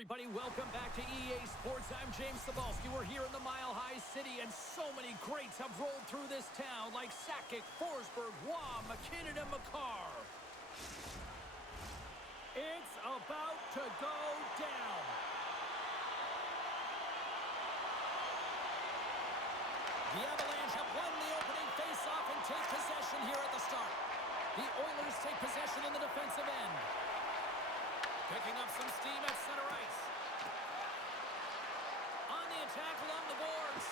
everybody. Welcome back to EA Sports. I'm James Cebulski. We're here in the Mile High City, and so many greats have rolled through this town, like Sakic, Forsberg, Waugh, McKinnon, and McCarr. It's about to go down. The Avalanche have won the opening face-off and take possession here at the start. The Oilers take possession in the defensive end. Picking up some steam at center ice. On the attack along the boards.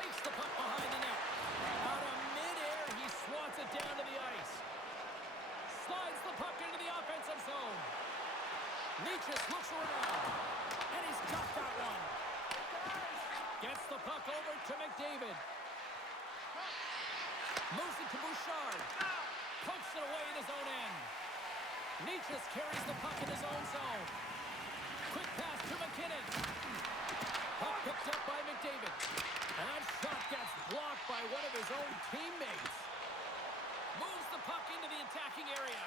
Takes the puck behind the net. Out of midair, he swats it down to the ice. Slides the puck into the offensive zone. Leachus looks around. And he's got that one. Gets the puck over to McDavid. Moves it to Bouchard. Pokes it away in his own end. Leachus carries the puck in his own zone. Quick pass to McKinnon. Puck picked up by McDavid. And that shot gets blocked by one of his own teammates. Moves the puck into the attacking area.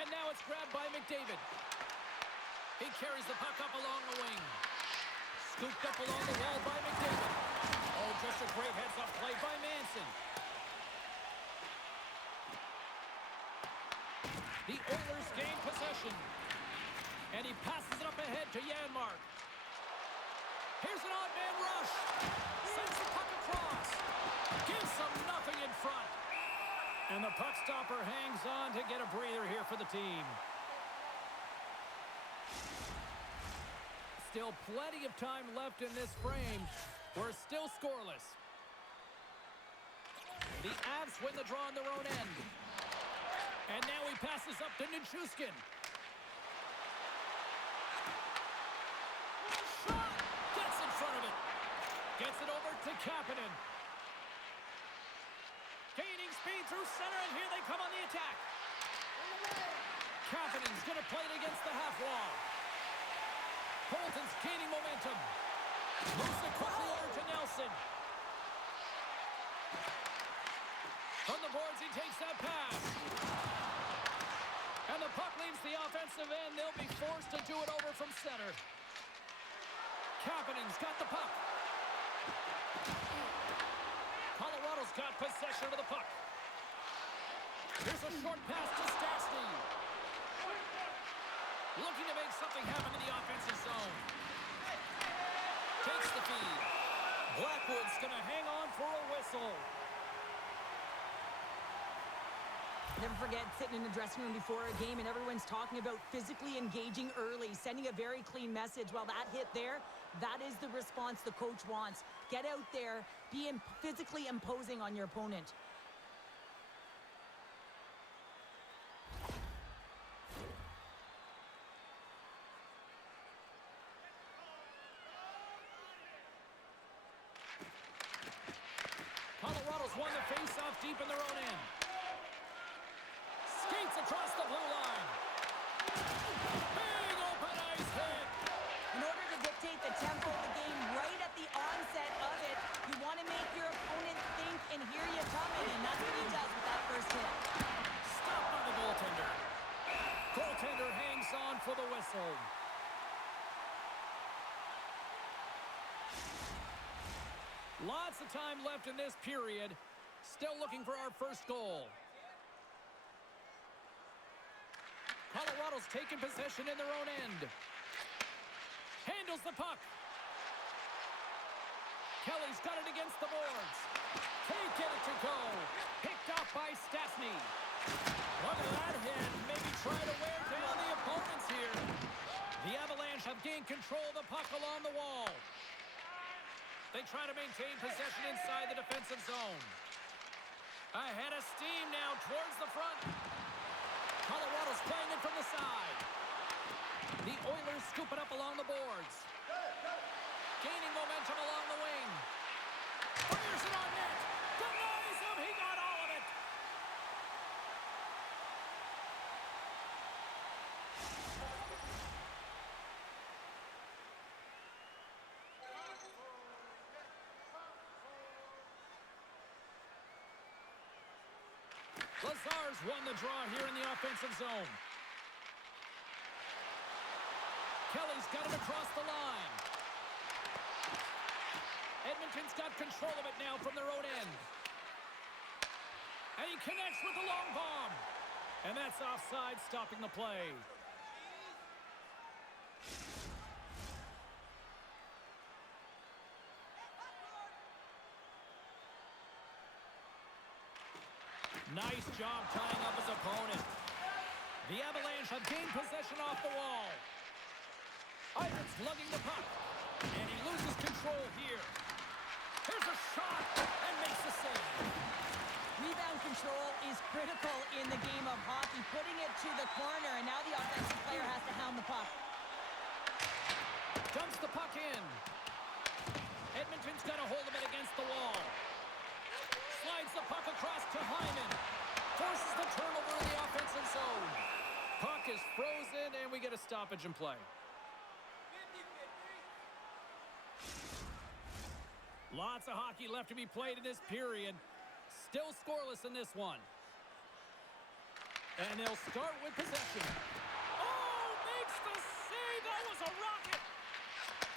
And now it's grabbed by McDavid. He carries the puck up along the wing. Scooped up along the wall by McDavid. Oh, just a great heads-up play by Manson. The Oilers gain possession. And he passes it up ahead to Janmark. Here's an odd man rush. Sends the puck across. Gives them nothing in front. And the puck stopper hangs on to get a breather here for the team. Still plenty of time left in this frame. We're still scoreless. The Avs win the draw on their own end. And now he passes up to Nichushkin. Shot! Gets in front of it. Gets it over to Kapanen. Gaining speed through center, and here they come on the attack. Kapanen's going to play it against the half wall. Colton's gaining momentum. Moves it quickly over to Nelson. From the boards, he takes that pass. And the puck leaves the offensive end. They'll be forced to do it over from center. Kapanen's got the puck. Colorado's got possession of the puck. Here's a short pass to Stastny. Looking to make something happen in the offensive zone. Takes the feed. Blackwood's going to hang on for a whistle. Never forget sitting in the dressing room before a game and everyone's talking about physically engaging early, sending a very clean message. Well, that hit there, that is the response the coach wants. Get out there, be physically imposing on your opponent. Colorado's won the face-off deep in their own end. Skates across the blue line. Big open ice hit. In order to dictate the tempo of the game right at the onset of it, you want to make your opponent think and hear you coming, and that's what he does with that first hit. Stopped by the goaltender. Goaltender hangs on for the whistle. Lots of time left in this period. Still looking for our first goal. Colorado's taking possession in their own end. Handles the puck. Kelly's got it against the boards. Can't get it to go. Picked up by Stastny. Look at that hit. Maybe try to wear down the opponents here. The Avalanche have gained control of the puck along the wall. They try to maintain possession inside the defensive zone. Ahead of steam now towards the front. Colorado's playing it from the side. The Oilers scoop it up along the boards. Gaining momentum along the wing. Fires it on net. Denies him. He got all of it. Lazar's won the draw here in the offensive zone. Kelly's got it across the line. Edmonton's got control of it now from their own end. And he connects with the long bomb. And that's offside, stopping the play. Nice job tying up his opponent. The Avalanche have gained possession off the wall. Ivan's lugging the puck. And he loses control here. Here's a shot and makes the save. Rebound control is critical in the game of hockey. Putting it to the corner, and now the offensive player has to hound the puck. Dumps the puck in. Edmonton's got a hold of it against the wall. Slides the puck across to Hyman. Forces the turnover in the offensive zone. Puck is frozen, and we get a stoppage in play. Lots of hockey left to be played in this period. Still scoreless in this one. And they'll start with possession. Oh, makes the save. That was a rocket.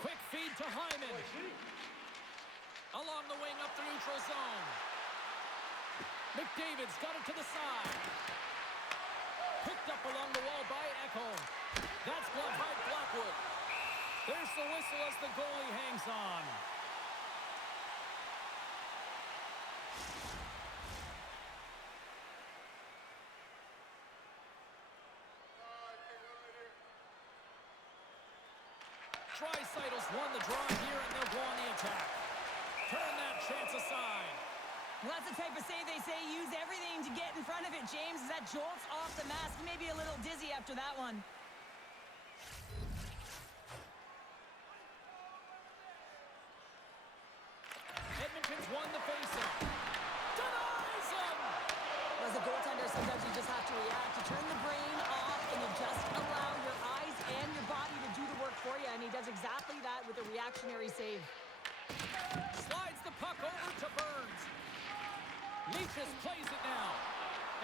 Quick feed to Hyman. Along the wing up the neutral zone. McDavid's got it to the side. Picked up along the wall by Ekholm. That's gloved by Blackwood. There's the whistle as the goalie hangs on. Draisaitl won the draw here, and they'll go on the attack. Turn that chance aside. Well, that's the type of save they say use everything to get in front of it, James. As that jolts off the mask, he may be a little dizzy after that one. Edmonton's won the faceoff. Denies him! As a goaltender, sometimes you just have to react. You turn the brain off, and you just allow your eyes and your body to do the work for you, and he does exactly that with a reactionary save. Slides the puck over to Burns. Leachus plays it now.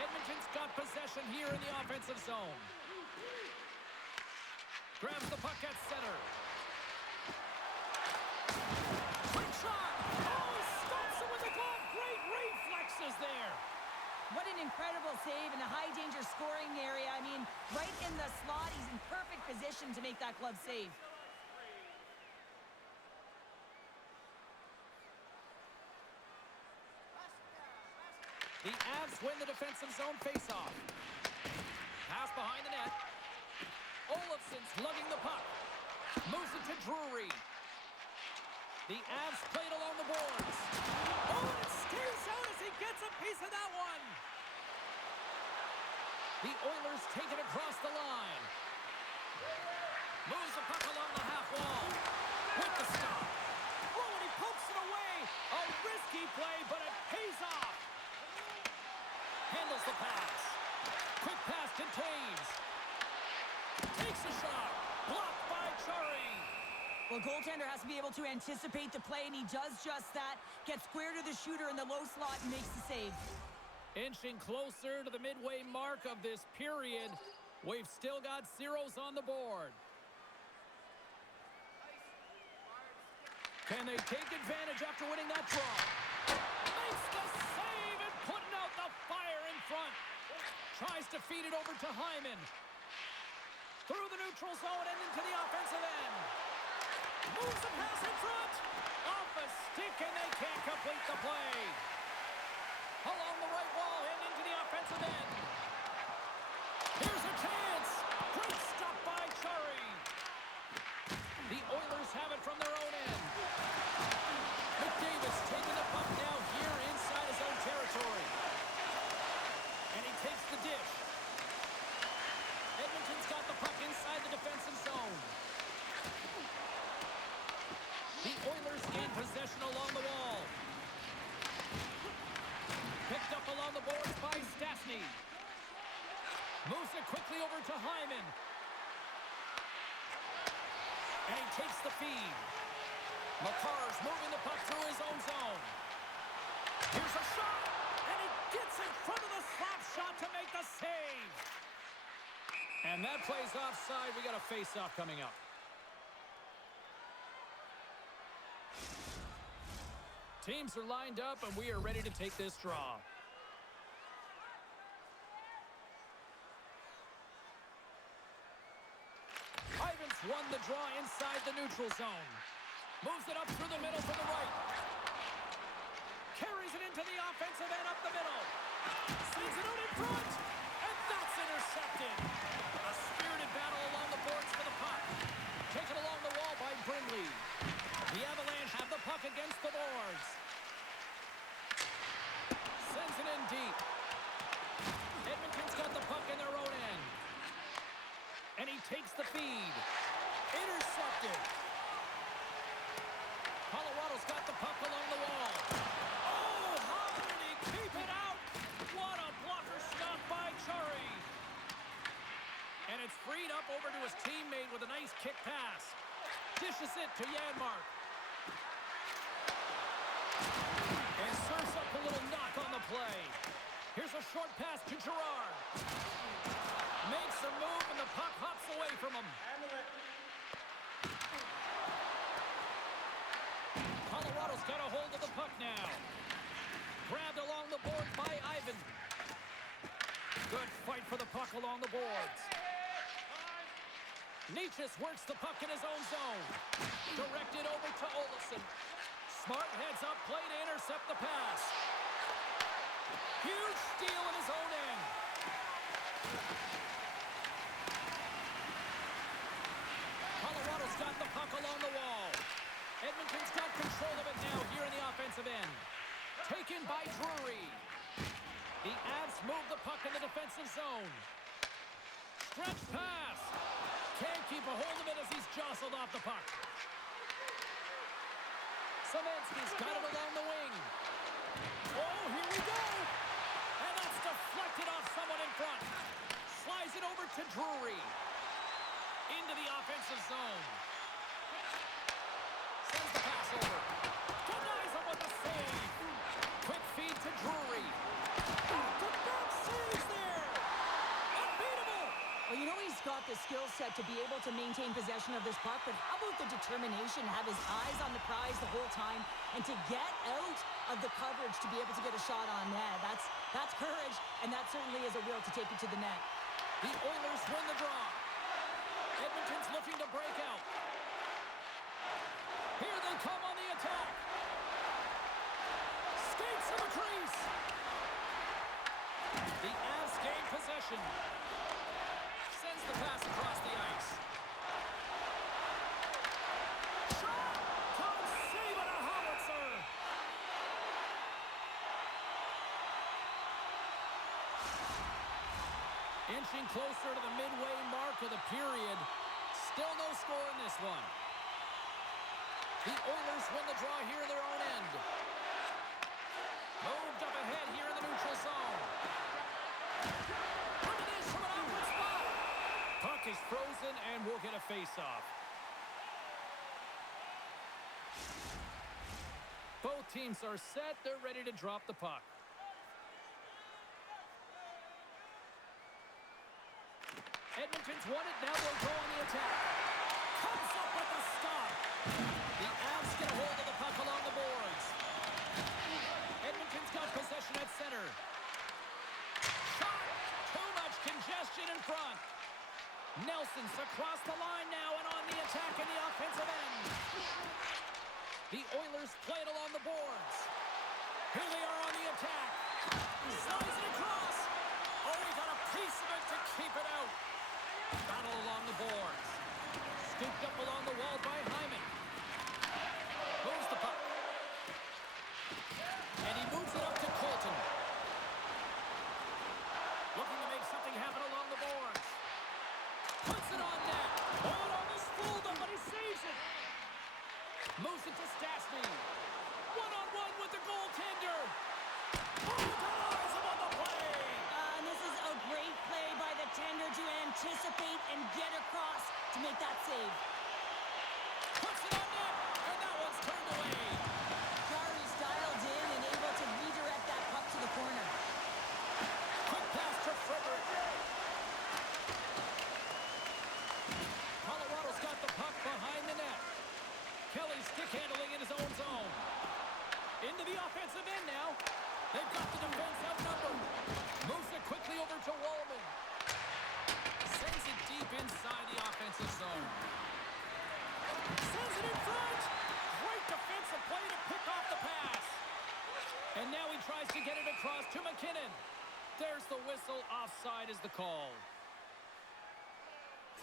Edmonton's got possession here in the offensive zone. Grabs the puck at center. Quick shot! Oh, he stops it with a glove. Great reflexes there. What an incredible save in a high-danger scoring area. I mean, right in the slot, he's in perfect position to make that glove save. The Avs win the defensive zone faceoff. Pass behind the net. Olofsson's lugging the puck. Moves it to Drury. The Avs play it along the boards. Oh, and it stays out as he gets a piece of that one. The Oilers take it across the line. Moves the puck along the half wall. With the stop. Oh, and he pokes it away. A risky play, but it pays off. Handles the pass. Quick pass to Taves. Takes a shot. Blocked by Chari. Well, goaltender has to be able to anticipate the play, and he does just that. Gets square to the shooter in the low slot and makes the save. Inching closer to the midway mark of this period. We've still got zeros on the board. Can they take advantage after winning that draw? Makes the save and putting out the fire in front. Tries to feed it over to Hyman. Through the neutral zone and into the offensive end. Moves the pass in front. Off a stick, and they can't complete the play. Along the right wall and into the offensive end. Here's a chance. Great stop by Chari. The Oilers have it from their own end. McDavid's taking the puck now here inside his own territory. And he takes the dish. Edmonton's got the puck inside the defensive zone. The Oilers gain possession along the wall. Picked up along the boards by Stastny. Moves it quickly over to Hyman. And he takes the feed. Makar's moving the puck through his own zone. Here's a shot, and he Gets in front of the slap shot to make the save. And that plays offside. We got a face-off coming up. Teams are lined up, and we are ready to take this draw. Ivan's won the draw inside the neutral zone. Moves it up through the middle to the right. Carries it into the offensive end up the middle. Sends it out in front. And that's intercepted. A spirited battle along the boards for the puck. Taken along the wall by Brindley. The Avalanche have the puck against the boards. Sends it in deep. Edmonton's got the puck in their own end. And he takes the feed. Intercepted. Colorado's got the puck along the wall. Oh, how did he keep it out? What a blocker stop by Chari. And it's freed up over to his teammate with a nice kick pass. Dishes it to Janmark. And serves up a little knock on the play. Here's a short pass to Girard. Makes a move and the puck hops away from him. Colorado's got a hold of the puck now. Grabbed along the board by Ivan. Good fight for the puck along the boards. Nietzsche works the puck in his own zone. Directed over to Olsen. Smart heads up play to intercept the pass. Huge steal in his own end. Colorado's got the puck along the wall. Edmonton's got control of it now here in the offensive end. Taken by Drury. The Avs move the puck in the defensive zone. Stretch pass. Can't keep a hold of it as he's jostled off the puck. Szymanski's got it along the wing. Oh, here we go. And that's deflected off someone in front. Slides it over to Drury. Into the offensive zone. Sends the pass over. Denies him with a save. Quick feed to Drury. Back-to-back saves there. Unbeatable. Well, you know he's got the skill set to be able to maintain possession of this puck, but how about the determination to have his eyes on the prize the whole time and to get out of the coverage to be able to get a shot on net? That's courage, and that certainly is a will to take it to the net. The Oilers win the draw. Edmonton's looking to break out. Here they come on the attack. Skates to the crease. The Avs gain possession. Sends the pass across the ice. Shot! Tom save it, a howitzer! Inching closer to the midway mark of the period. Still no score in this one. The Oilers win the draw here in their own end. Moved up ahead here in the neutral zone. Coming in from an outward spot. Puck is frozen and we'll get a face-off. Both teams are set. They're ready to drop the puck. Edmonton's won it. Now they'll go on the attack. Comes up with the stop. The Avs get a hold of the puck along the boards. Edmonton's got possession at center. Shot. Too much congestion in front. Nelson's across the line now and on the attack in the offensive end. The Oilers play it along the boards. Here they are on the attack. Slides it across. Oh, he got a piece of it to keep it out. Battle along the boards. Scooped up along the wall by Hyman. Moves the puck. And he moves it up to Colton. Looking to make something happen along the boards. Puts it on net. Oh, it almost fooled him, but he saves it. Moves it to Stastny. One-on-one with the goaltender. Oh, denies him on the play. And this is a great play by the tender to anticipate and get across to make that save. Puts it on net, and that one's turned away. Chari's dialed in and able to redirect that puck to the corner. him in now. They've got the defense outnumbered. Moves it quickly over to Wallman. Sends it deep inside the offensive zone. Sends it in front. Great defensive play to pick off the pass. And now he tries to get it across to McKinnon. There's the whistle. Offside is the call.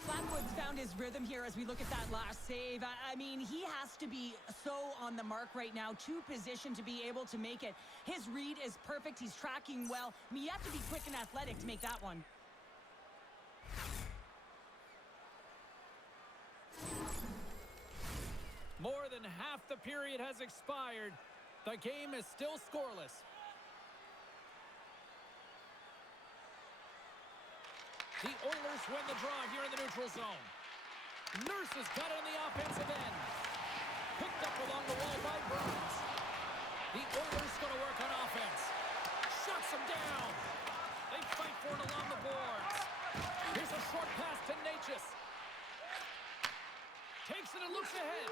Blackwood's found his rhythm here as we look at that last save. I mean, he has to be so on the mark right now, too positioned to be able to make it. His read is perfect. He's tracking well. I mean, you have to be quick and athletic to make that one. More than half the period has expired. The game is still scoreless. The Oilers win the draw here in the neutral zone. Nurse has got it on the offensive end. Picked up along the wall by Burns. The Oilers going to work on offense. Shuts him down. They fight for it along the boards. Here's a short pass to Natchez. Takes it and looks ahead.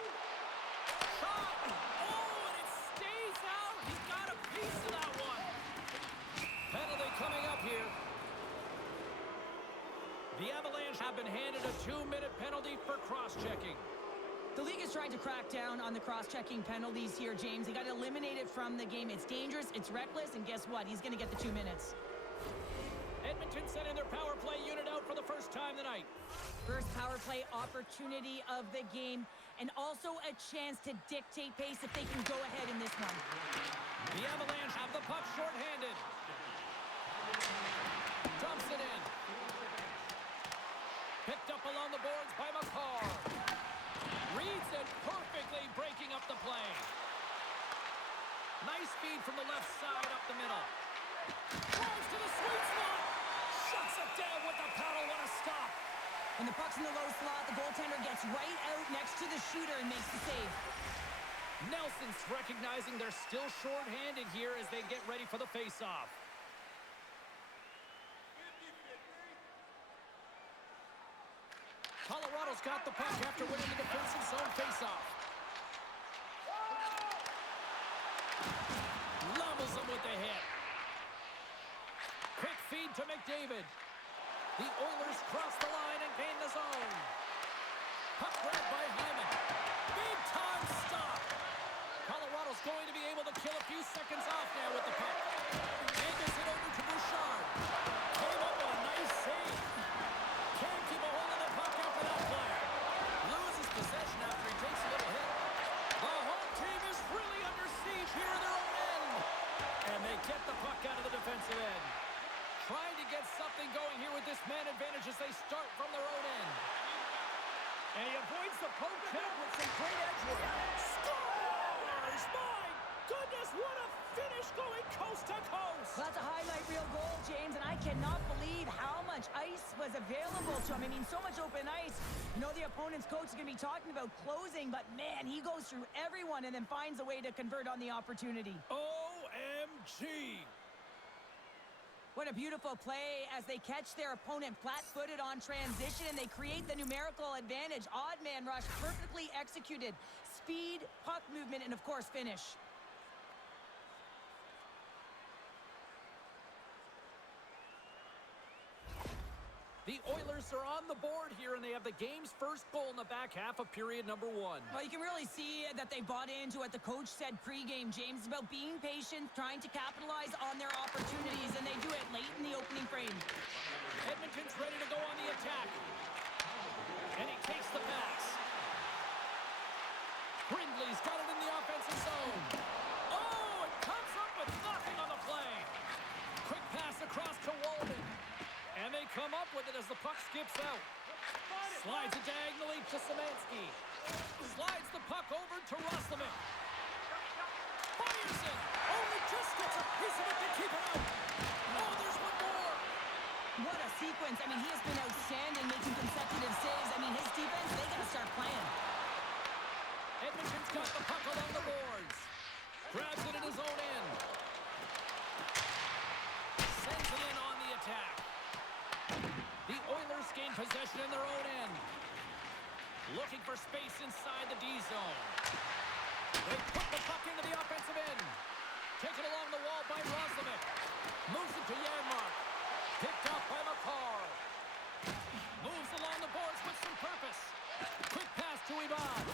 Shot. Oh, and it stays out. He got a piece of that one. Penalty coming up here. The Avalanche have been handed a 2-minute penalty for cross-checking. The league is trying to crack down on the cross-checking penalties here, James. They got eliminated from the game. It's dangerous, it's reckless, and guess what? He's going to get the 2 minutes. Edmonton sent in their power play unit out for the first time tonight. First power play opportunity of the game, and also a chance to dictate pace if they can go ahead in this one. The Avalanche have the puck shorthanded. Dumps it in. Picked up along the boards by McCarr. Reads it perfectly, breaking up the play. Nice feed from the left side up the middle. Throws to the sweet spot. Shuts it down with the paddle. What a stop. When the puck's in the low slot, the goaltender gets right out next to the shooter and makes the save. Nelson's recognizing they're still short-handed here as they get ready for the face-off. Colorado's got the puck after winning the defensive zone face-off. Levels him with the hit. Quick feed to McDavid. The Oilers cross the line and gain the zone. Puck grabbed by Hyman. Big time stop. Colorado's going to be able to kill a few seconds off now with the puck. Angles it over to Bouchard. Came up with a nice save. Can't keep a hold of the puck after that play. Loses possession after he takes a little hit. The home team is really under siege here in their own end. And they get the puck out of the defensive end. Trying to get something going here with this man advantage as they start from their own end. And he avoids the poke check with some great edge work. Scores! My goodness, what a finish going coast to coast! Well, that's a highlight reel goal, James, and I cannot believe how much ice was available to him. I mean, so much open ice. I know the opponent's coach is going to be talking about closing, but man, he goes through everyone and then finds a way to convert on the opportunity. OMG! What a beautiful play as they catch their opponent flat-footed on transition and they create the numerical advantage. Odd man rush, perfectly executed. Speed, puck movement, and of course, finish. The Oilers are on the board here, and they have the game's first goal in the back half of period number 1. Well, you can really see that they bought into what the coach said pregame, James, about being patient, trying to capitalize on their opportunities, and they do it late in the opening frame. Edmonton's ready to go on the attack. And he takes the pass. Brindley's got it in the offensive zone. Oh, it comes up with nothing on the play. Quick pass across to Walden. And they come up with it as the puck skips out. Slides it diagonally to Szymanski. Slides the puck over to Roslovic. Fires it. Only just gets a piece of it to keep it out. Oh, there's one more. What a sequence. I mean, he has been outstanding, making consecutive saves. I mean, his defense, they got to start playing. Edmonton's got the puck along the boards. Grabs it in his own end. Sends it in on the attack. The Oilers gain possession in their own end. Looking for space inside the D zone. They put the puck into the offensive end. Taken along the wall by Roslovic. Moves it to Janmark. Picked up by McCarr. Moves along the boards with some purpose. Quick pass to Ivan.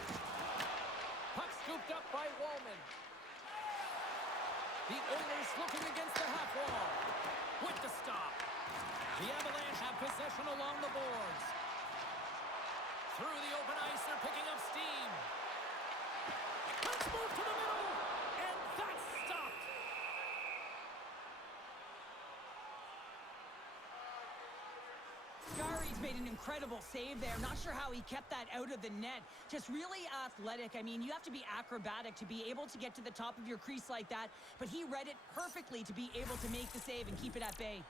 Puck scooped up by Wallman. The Oilers looking against the half wall. With the stop. The Avalanche have possession along the boards. Through the open ice, they're picking up steam. Let's move to the middle. And that's stopped. Scarry's made an incredible save there. Not sure how he kept that out of the net. Just really athletic. I mean, you have to be acrobatic to be able to get to the top of your crease like that. But he read it perfectly to be able to make the save and keep it at bay.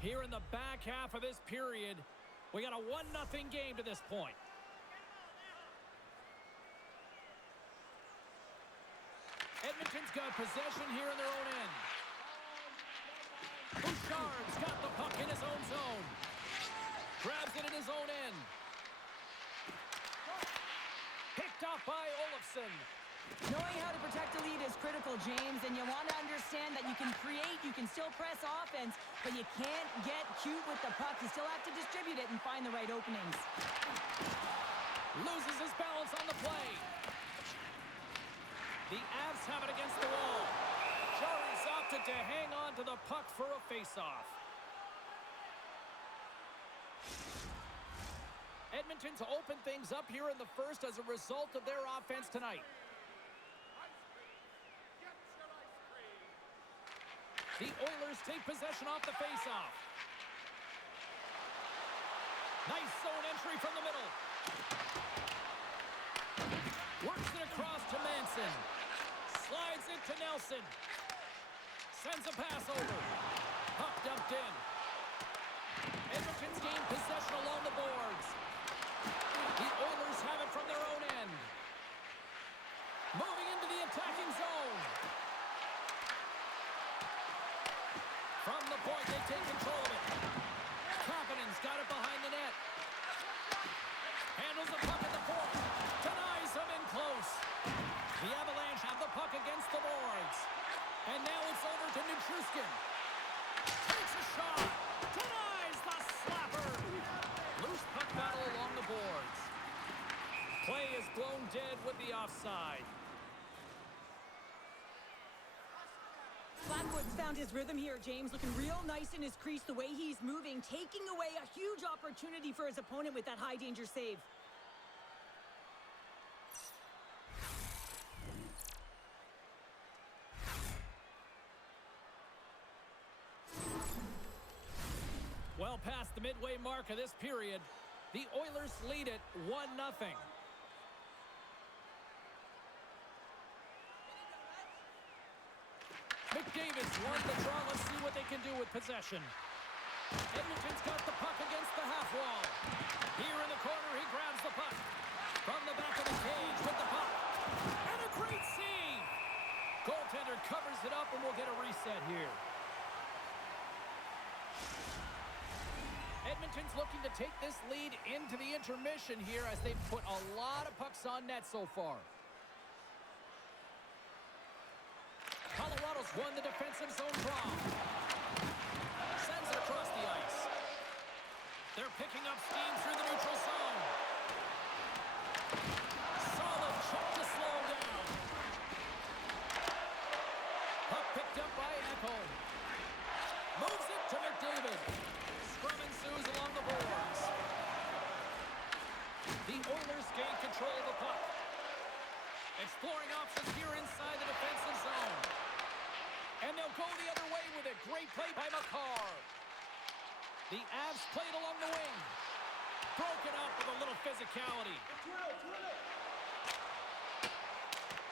Here in the back half of this period, we got a 1-0 game to this point. Edmonton's got possession here in their own end. Bouchard's got the puck in his own zone. Grabs it in his own end. Picked up by Olofsson. Knowing how to protect a lead is critical, James, and you want to understand that you can create, you can still press offense, but you can't get cute with the puck. You still have to distribute it and find the right openings. Loses his balance on the play. The Avs have it against the wall. Jarry's opted to hang on to the puck for a face-off. Edmonton's opened things up here in the first as a result of their offense tonight. The Oilers take possession off the face-off. Nice zone entry from the middle. Works it across to Manson. Slides it to Nelson. Sends a pass over. Puck dumped in. Edmonton's gained possession along the boards. The Oilers have it from their own end. Moving into the attacking zone. From the point, they take control of it. Kapanen's got it behind the net. Handles the puck at the point. Denies him in close. The Avalanche have the puck against the boards. And now it's over to Nichushkin. Takes a shot. Denies the slapper. Loose puck battle along the boards. Play is blown dead with the offside. Blackwood's found his rhythm here, James. Looking real nice in his crease, the way he's moving, taking away a huge opportunity for his opponent with that high-danger save. Well past the midway mark of this period, the Oilers lead it 1-0. McDavid's won the draw. Let's see what they can do with possession. Edmonton's got the puck against the half wall. Here in the corner, he grabs the puck. From the back of the cage with the puck. And a great save! Goaltender covers it up, and we'll get a reset here. Edmonton's looking to take this lead into the intermission here as they've put a lot of pucks on net so far. Colorado's won the defensive zone draw. Sends it across the ice. They're picking up steam through the neutral zone. Solid check to slow down. Puck picked up by Ekholm. Moves it to McDavid. Scrum ensues along the boards. The Oilers gain control of the puck. Exploring options here inside the defensive zone. And they'll go the other way with it. Great play by McCarr. The Avs played along the wing. Broken up with a little physicality.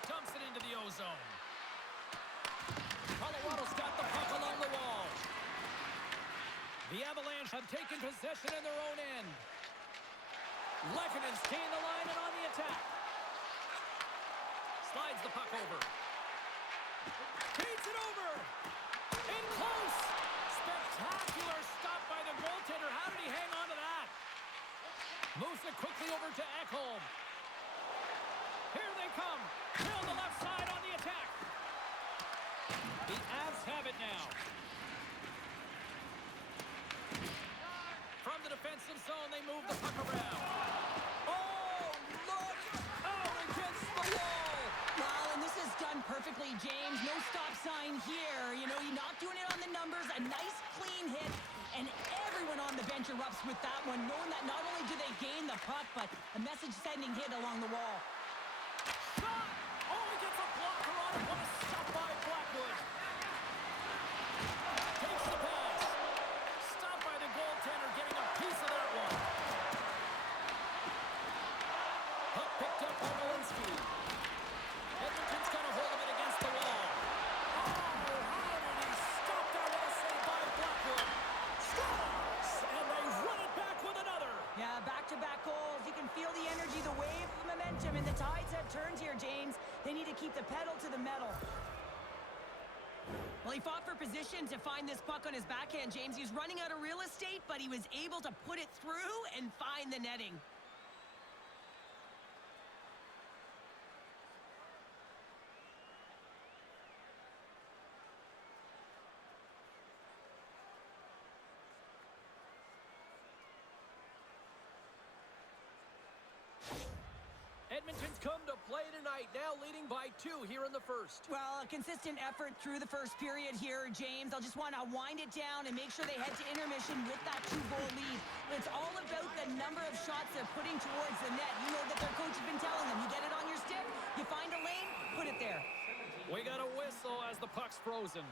Dumps it into the O-zone. Colorado's got the puck along the wall. The Avalanche have taken possession in their own end. Lekkonen's gained the line and on the attack. Slides the puck over. Beats it over. In close. Spectacular stop by the goaltender. How did he hang on to that? Moves it quickly over to Ekholm. Here they come. Fill the left side on the attack. The Avs have it now. From the defensive zone, they move the puck around. Oh, look out against the wall. Well, and this is done perfectly, James. No stop sign here. You know, you're not doing it on the numbers. A nice, clean hit. And everyone on the bench erupts with that one, knowing that not only do they gain the puck, but a message-sending hit along the wall. Shot! Oh, he gets a blocker on it. What a stop by Blackwood. Takes the pass. Stopped by the goaltender, getting a piece of that one. Puck picked up by Walensky. Edmonton's got a hold of it against the wall. Oh, how did he stop that? What a save by Blackwood. Scores! And they run it back with another. Yeah, back-to-back goals. You can feel the energy, the wave, the momentum, and the tides have turned here, James. They need to keep the pedal to the metal. Well, he fought for position to find this puck on his backhand, James. He was running out of real estate, but he was able to put it through and find the netting. Edmonton's come to play tonight, now leading by 2 here in the first. Well, a consistent effort through the first period here, James. They'll just want to wind it down and make sure they head to intermission with that 2-goal lead. It's all about the number of shots they're putting towards the net. You know that their coach has been telling them, you get it on your stick, you find a lane, put it there. We got a whistle as the puck's frozen.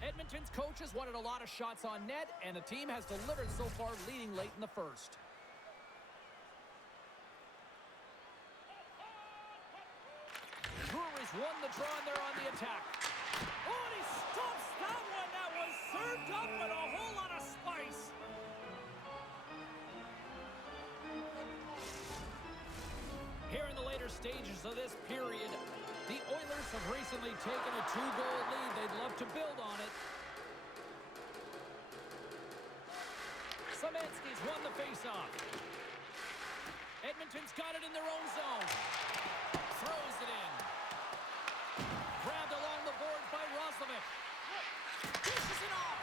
Edmonton's coach has wanted a lot of shots on net, and the team has delivered so far, leading late in the first. Brewery's won the draw, and they're on the attack. Oh, and he stops that one. That was served up with a whole lot of spice. Here in the later stages of this period, the Oilers have recently taken a 2-goal lead. They'd love to build on it. Szymanski's won the faceoff. Edmonton's got it in their own zone. Throws it in. Grabbed along the boards by Roslovic. Dishes it off.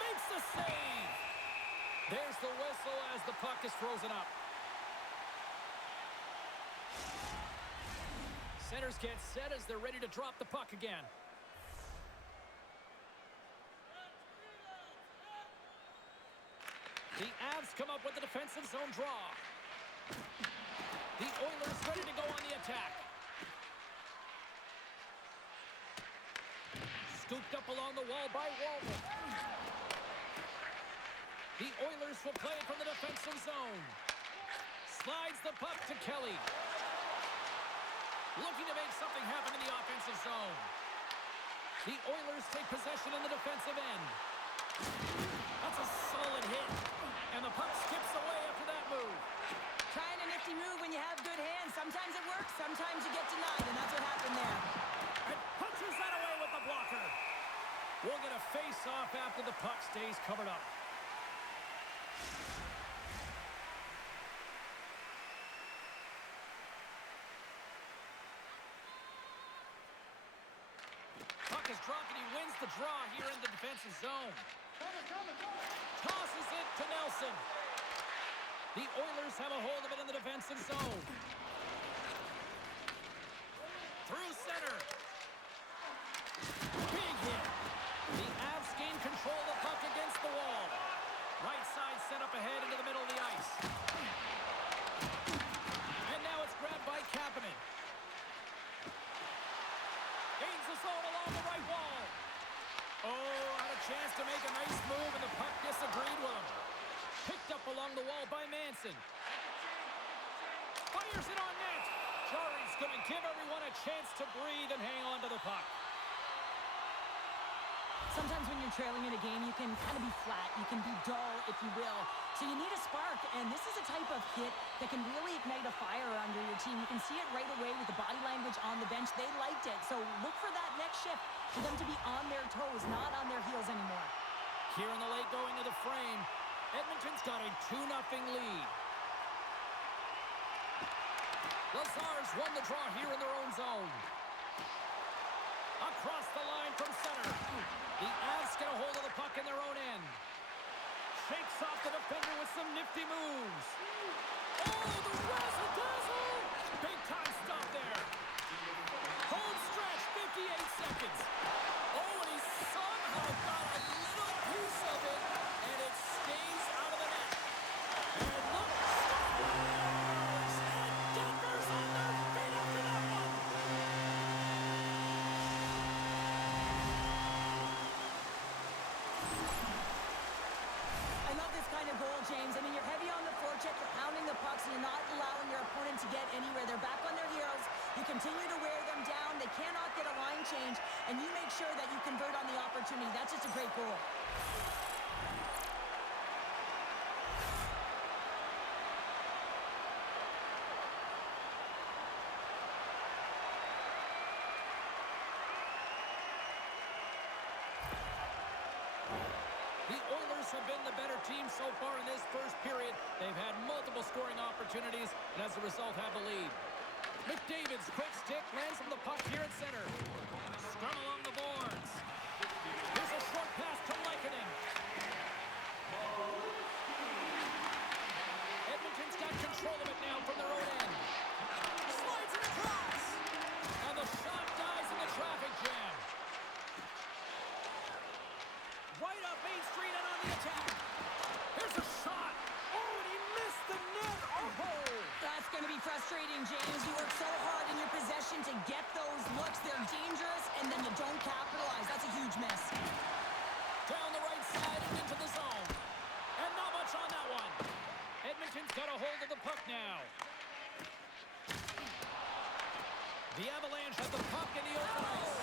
Makes the save. There's the whistle as the puck is frozen up. Centers get set as they're ready to drop the puck again. The Avs come up with the defensive zone draw. The Oilers ready to go on the attack. Scooped up along the wall by Walden. The Oilers will play it from the defensive zone. Slides the puck to Kelly. Looking to make something happen in the offensive zone. The Oilers take possession in the defensive end. That's a solid hit. And the puck skips away after that move. Trying a nifty move when you have good hands. Sometimes it works, sometimes you get denied, and that's what happened there. And punches that away with the blocker. We'll get a face-off after the puck stays covered up. Puck is dropped and he wins the draw here in the defensive zone. Tosses it to Nelson. The Oilers have a hold of it in the defensive zone. Through center. Big hit. The Avs gain control of the puck against the wall. Right side set up ahead into the middle of the ice. And now it's grabbed by Kapanen. Gains the zone along the right wall. Oh, had a chance to make a nice move, and the puck disagreed with him. Picked up along the wall by Manson. Fires it on net. Jari's going to give everyone a chance to breathe and hang on to the puck. Sometimes when you're trailing in a game, you can kind of be flat. You can be dull, if you will. So you need a spark, and this is a type of hit that can really ignite a fire under your team. You can see it right away with the body language on the bench. They liked it. So look for that next shift for them to be on their toes, not on their heels anymore. Here in the late going of the frame, Edmonton's got a 2-0 lead. Lazar's won the draw here in their own zone. Across the line from center. The Avs get a hold of the puck in their own end. Shakes off the defender with some nifty moves. Oh, the razzle-dazzle! Big time stop there. Home stretch, 58 seconds. Oh, and he somehow got a little piece of it, and it stays out of the net. And look, scores! And Denver's on their feet after that one. I love this kind of goal, James. I mean, you're heavy on the forecheck, you're pounding the pucks, and you're not allowing your opponent to get anywhere. They're back on their heels. You continue to wear them down. They cannot get a line change, and you make sure that you convert on the opportunity. That's just a great goal. The Oilers have been the better team so far in this first period. They've had multiple scoring opportunities, and as a result have the lead. McDavid's quick stick lands from the puck here at center. Scrum along the boards. Here's a short pass to Lehkonen. Edmonton's got control of it now from their own end. Slides it across. And the shot dies in the traffic jam. Right up Main Street and on the attack. Here's a shot. Oh, and he missed the net. Oh! That's going to be frustrating, James. You work so hard in your possession to get those looks. They're dangerous, and then you don't capitalize. That's a huge miss. Down the right side and into the zone. And not much on that one. Edmonton's got a hold of the puck now. The Avalanche have the puck in the open ice.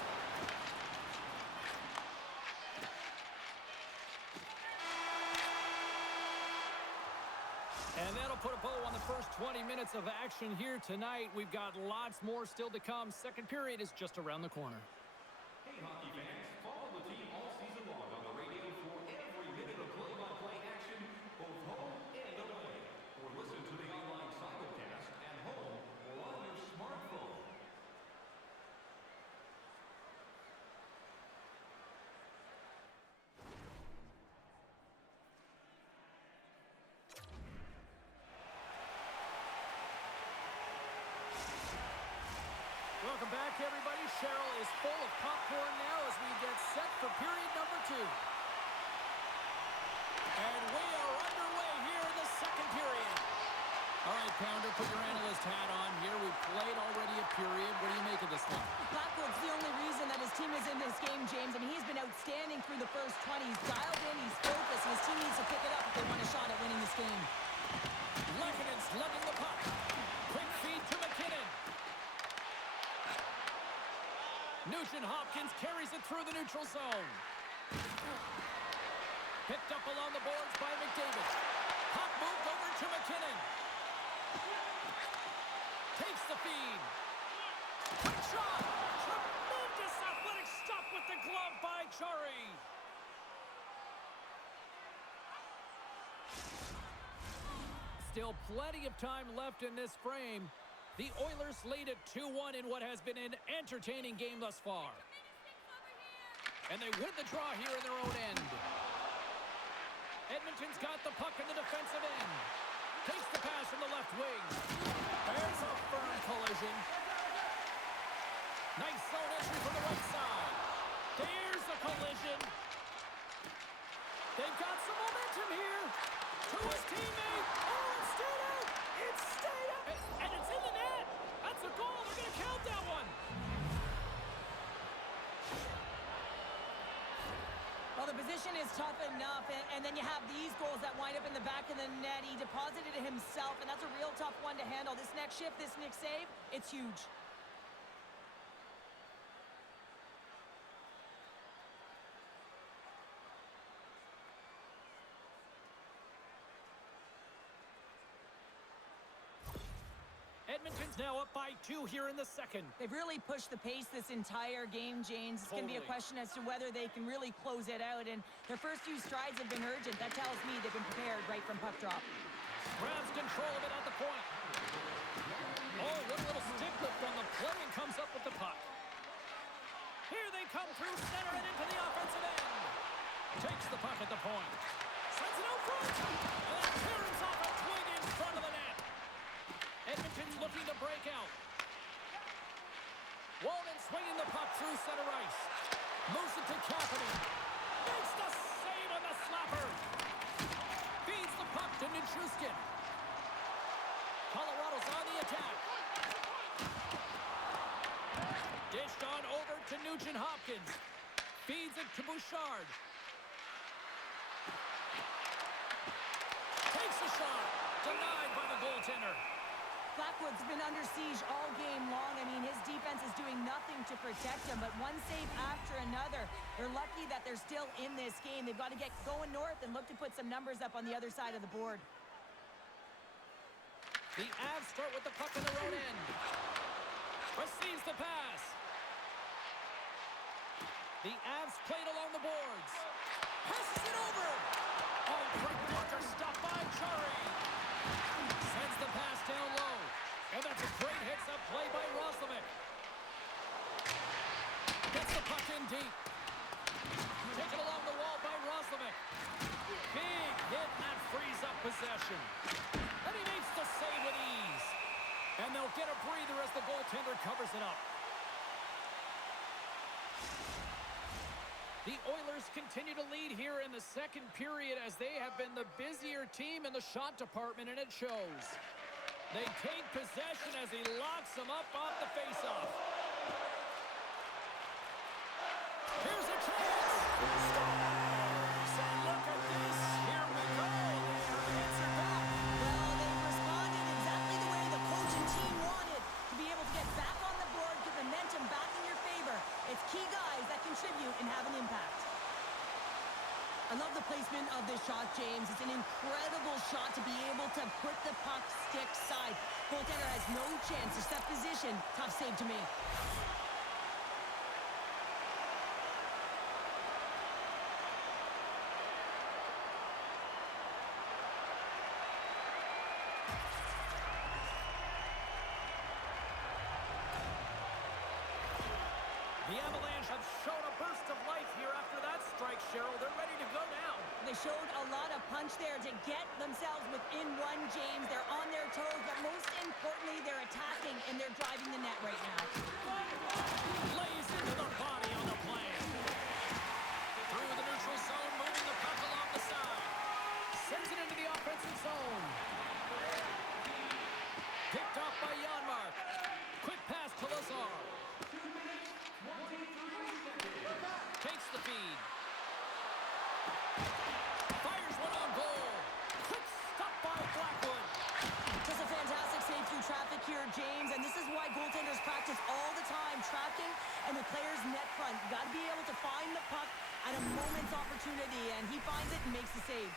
And that'll put a bow on the first 20 minutes of action here tonight. We've got lots more still to come. Second period is just around the corner. Hey, hockey fans, follow the team all season long on the radio for every minute of play-by-play action, both home and away. Or listen to the online simulcast at home or on your smartphone. Welcome back, everybody. Cheryl is full of popcorn now as we get set for period number 2. And we are underway here in the second period. All right, Pounder, put your analyst hat on here. We've played already a period. What do you make of this one? Blackwood's the only reason that his team is in this game, James, and he's been outstanding through the first 20. He's dialed in, he's focused, and his team needs to pick it up if they want a shot at winning this game. Lehkonen's lugging the puck. Quick feed to McKinnon. Nugent-Hopkins carries it through the neutral zone. Picked up along the boards by McDavid. Puck moved over to McKinnon. Takes the feed. Quick shot. Tremendous athletic stop with the glove by Chari. Still plenty of time left in this frame. The Oilers lead at 2-1 in what has been an entertaining game thus far. And they win the draw here in their own end. Edmonton's got the puck in the defensive end. Takes the pass from the left wing. There's a firm collision. Nice zone entry from the right side. There's a collision. They've got some momentum here. To his teammate. Oh, it stayed out. It stayed out. And it's in the net. That's a goal. They're going to count that one. Well, the position is tough enough, and then you have these goals that wind up in the back of the net. He deposited it himself, and that's a real tough one to handle. This next shift, this next save, it's huge. Edmonton's now up by 2 here in the second. They've really pushed the pace this entire game, James. It's going to be a question as to whether they can really close it out. And their first few strides have been urgent. That tells me they've been prepared right from puck drop. Grabs control of it at the point. Oh, what a little stick lift on the play and comes up with the puck. Here they come through center and into the offensive end. Takes the puck at the point. Sends it out front. And then clearance off a twig in front of the net. Edmonton's looking to break out. Walden swinging the puck through center ice. Moves it to Kapanen. Makes the save on the slapper. Feeds the puck to Nichushkin. Colorado's on the attack. Dished on over to Nugent-Hopkins. Feeds it to Bouchard. Takes a shot. Denied by the goaltender. Blackwood's been under siege all game long. I mean, his defense is doing nothing to protect him, but one save after another. They're lucky that they're still in this game. They've got to get going north and look to put some numbers up on the other side of the board. The Avs start with the puck in their own end. Receives the pass. The Avs played along the boards. Passes it over. Oh, quick blocker stopped by Chari. Sends the pass down low. And that's a great hits-up play by Roslovic. Gets the puck in deep. Taken along the wall by Roslovic. Big hit, and that frees up possession. And he makes the save with ease. And they'll get a breather as the goaltender covers it up. The Oilers continue to lead here in the second period as they have been the busier team in the shot department, and it shows. They take possession as he locks them up off the faceoff. Here's a chance. Scores! And look at this. Here we go. Their hits are back. Well, they've responded exactly the way the coach and team wanted. To be able to get back on the board, get momentum back in your favor. It's key guys that contribute and have an impact. I love the placement of this shot, James. It's an incredible shot to be able to put the puck stick side. Goaltender has no chance to set position. Tough save to me. The Avalanche have shown a burst of life here after that strike, Cheryl. They're ready to go now. They showed a lot of punch there to get themselves within one, James. They're on their toes, but most importantly, they're attacking and they're driving the net right now. Lays into the body on the play. Through the neutral zone, moving the puck along the side. Sends it into the offensive zone. Picked off by Janmark. Quick pass to Lazar. Takes the feed. Fires one on goal. Quick stop by Blackwood. Just a fantastic save through traffic here, James, and this is why goaltenders practice all the time, tracking and the player's net front. You got to be able to find the puck at a moment's opportunity, and he finds it and makes the save.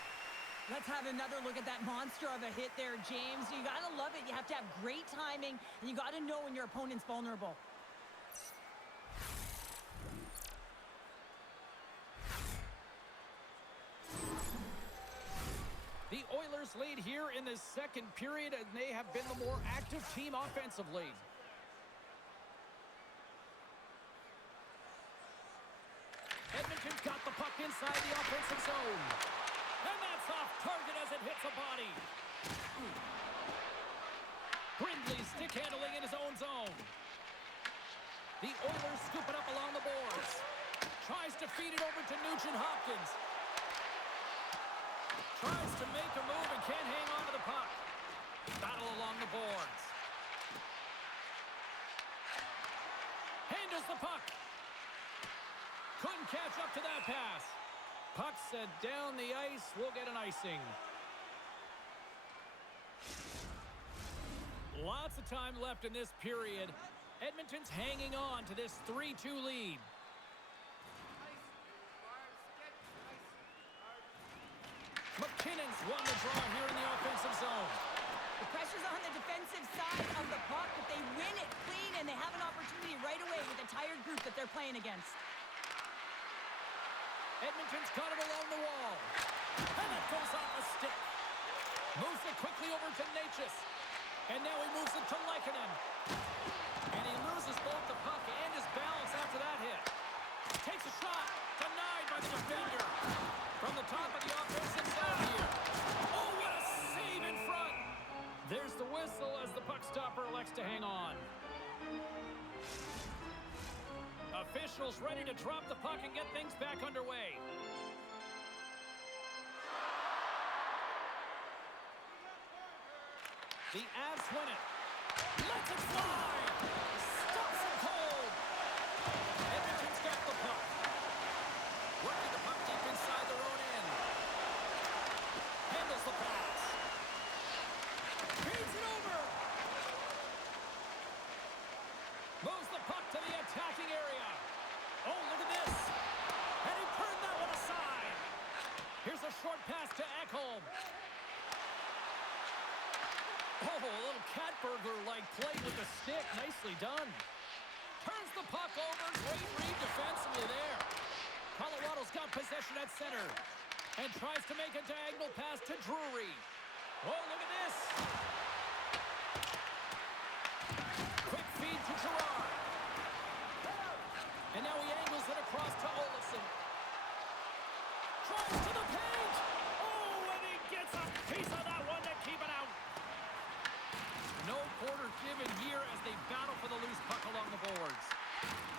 Let's have another look at that monster of a hit there, James. You got to love it. You have to have great timing, and you got to know when your opponent's vulnerable. The Oilers lead here in the second period, and they have been the more active team offensively. Edmonton's got the puck inside the offensive zone. And that's off target as it hits a body. Brindley stick handling in his own zone. The Oilers scoop it up along the boards. Tries to feed it over to Nugent-Hopkins. Tries to make a move and can't hang on to the puck. Battle along the boards. Handles the puck. Couldn't catch up to that pass. Puck set down the ice. We'll get an icing. Lots of time left in this period. Edmonton's hanging on to this 3-2 lead. McKinnon's won the draw here in the offensive zone. The pressure's on the defensive side of the puck, but they win it clean, and they have an opportunity right away with a tired group that they're playing against. Edmonton's got it along the wall. And it goes off a stick. Moves it quickly over to Natchez. And now he moves it to Lehkonen. And he loses both the puck and his balance after that hit. Takes a shot. Denied by the defender. From the top of the offensive zone here. Oh, what a save in front. There's the whistle as the puck stopper elects to hang on. Officials ready to drop the puck and get things back underway. The Avs win it. Lets it fly. Stops it cold. Edmonton's got the puck. Working the puck deep inside their own end. Handles the pass. Feeds it over. Moves the puck to the attacking area. Oh, look at this. And he turned that one aside. Here's a short pass to Ekholm. Oh, a little cat burglar-like play with the stick. Nicely done. Turns the puck over. Great read defensively there. Colorado's got possession at center. And tries to make a diagonal pass to Drury. Oh, look at this. Quick feed to Gerard. And now he angles it across to Olofsson. Tries to the paint. Oh, and he gets a piece of that one to keep it out. No quarter given here as they battle for the loose puck along the boards.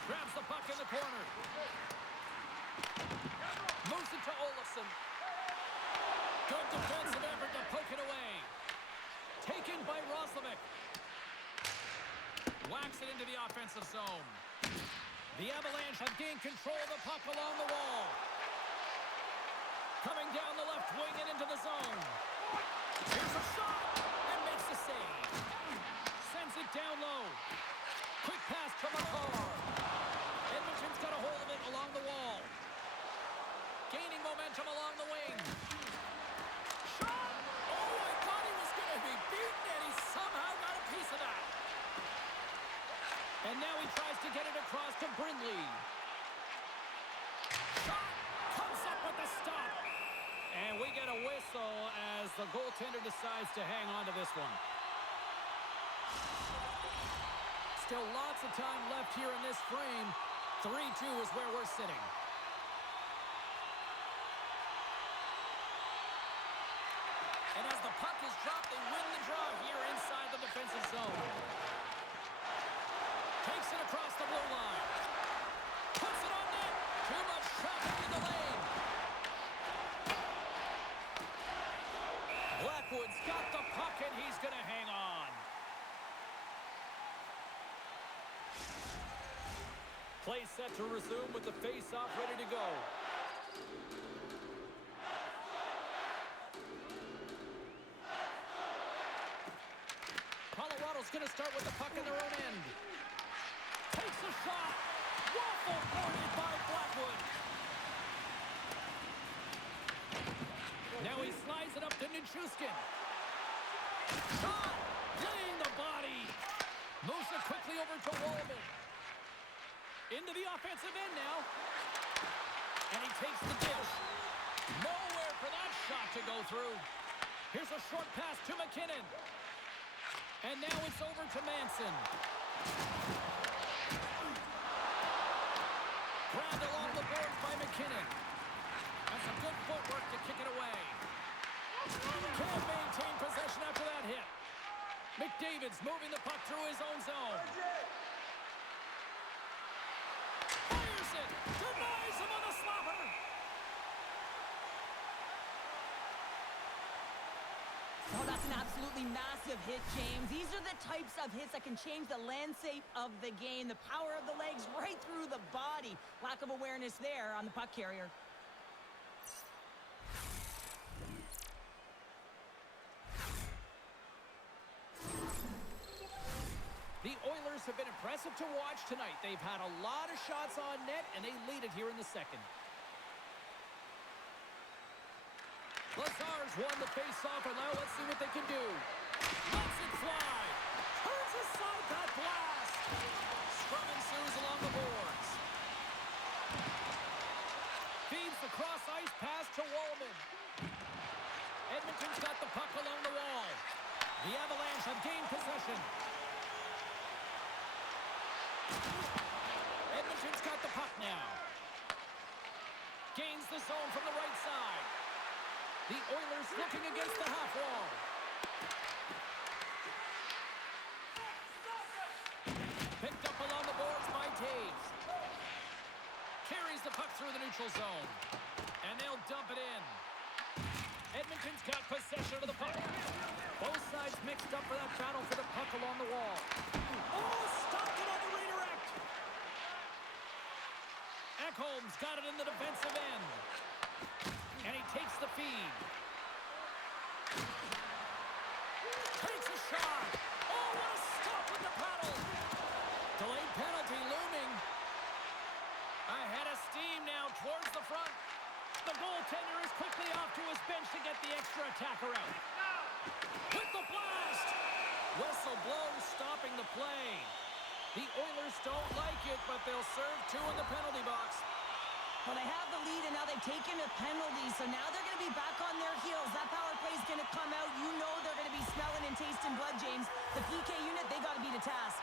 Grabs the puck in the corner. Moves it to Olofsson. Good defensive effort to poke it away. Taken by Roslovic. Whacks it into the offensive zone. The Avalanche have gained control of the puck along the wall. Coming down the left wing and into the zone. Here's a shot and makes the save. Sends it down low. Quick pass to McCarr. Edmonton's got a hold of it along the wall. Gaining momentum along the wing. Shot! Oh, I thought he was going to be beaten, and he somehow got a piece of that. And now he tries to get it across to Brindley. Shot! Comes up with the stop. And we get a whistle as the goaltender decides to hang on to this one. Still lots of time left here in this frame. 3-2 is where we're sitting. And as the puck is dropped, they win the draw here inside the defensive zone. Takes it across the blue line. Puts it on net. Too much traffic in the lane. Blackwood's got the puck, and he's going to hang on. Play set to resume with the face-off ready to go. Colorado's going to start with the puck in their own end. Takes a shot. Waffle boarded by Blackwood. Now he slides it up to Nichushkin. Shot! Laying the body. Moves it quickly over to Wallman. Into the offensive end now. And he takes the dish. Nowhere for that shot to go through. Here's a short pass to McKinnon. And now it's over to Manson. Grabbed along the boards by McKinnon. That's some good footwork to kick it away. Can't maintain possession after that hit. McDavid's moving the puck through his own zone. Fires it. Denies him on the slapper. Oh, that's an absolutely massive hit, James. These are the types of hits that can change the landscape of the game. The power of the legs right through the body. Lack of awareness there on the puck carrier. The Oilers have been impressive to watch tonight. They've had a lot of shots on net, and they lead it here in the second. Lazar's won the face-off, and now let's see what they can do. cross-ice pass to Wallman. Edmonton's got the puck along the wall. The Avalanche have gained possession. Edmonton's got the puck now. Gains the zone from the right side. The Oilers looking against the half wall. Picked up along the boards by Taves. Carries the puck through the neutral zone. And they'll dump it in. Edmonton's got possession of the puck. Both sides mixed up for that battle for the puck along the wall. Oh, stopped it on the redirect. Ekholm's got it in the defensive end. And he takes the feed. Takes a shot. Oh, what a stop with the paddle. Delayed penalty looming. Ahead of steam now towards the front. The goaltender is quickly off to his bench to get the extra attacker out. With the blast! Whistle blows, stopping the play. The Oilers don't like it, but they'll serve two in the penalty box. Well, they have the lead, and now they've taken a penalty, so now they're going to be back on their heels. That power play is going to come out. You know they're going to be smelling and tasting blood, James. The PK unit, they got to be the task.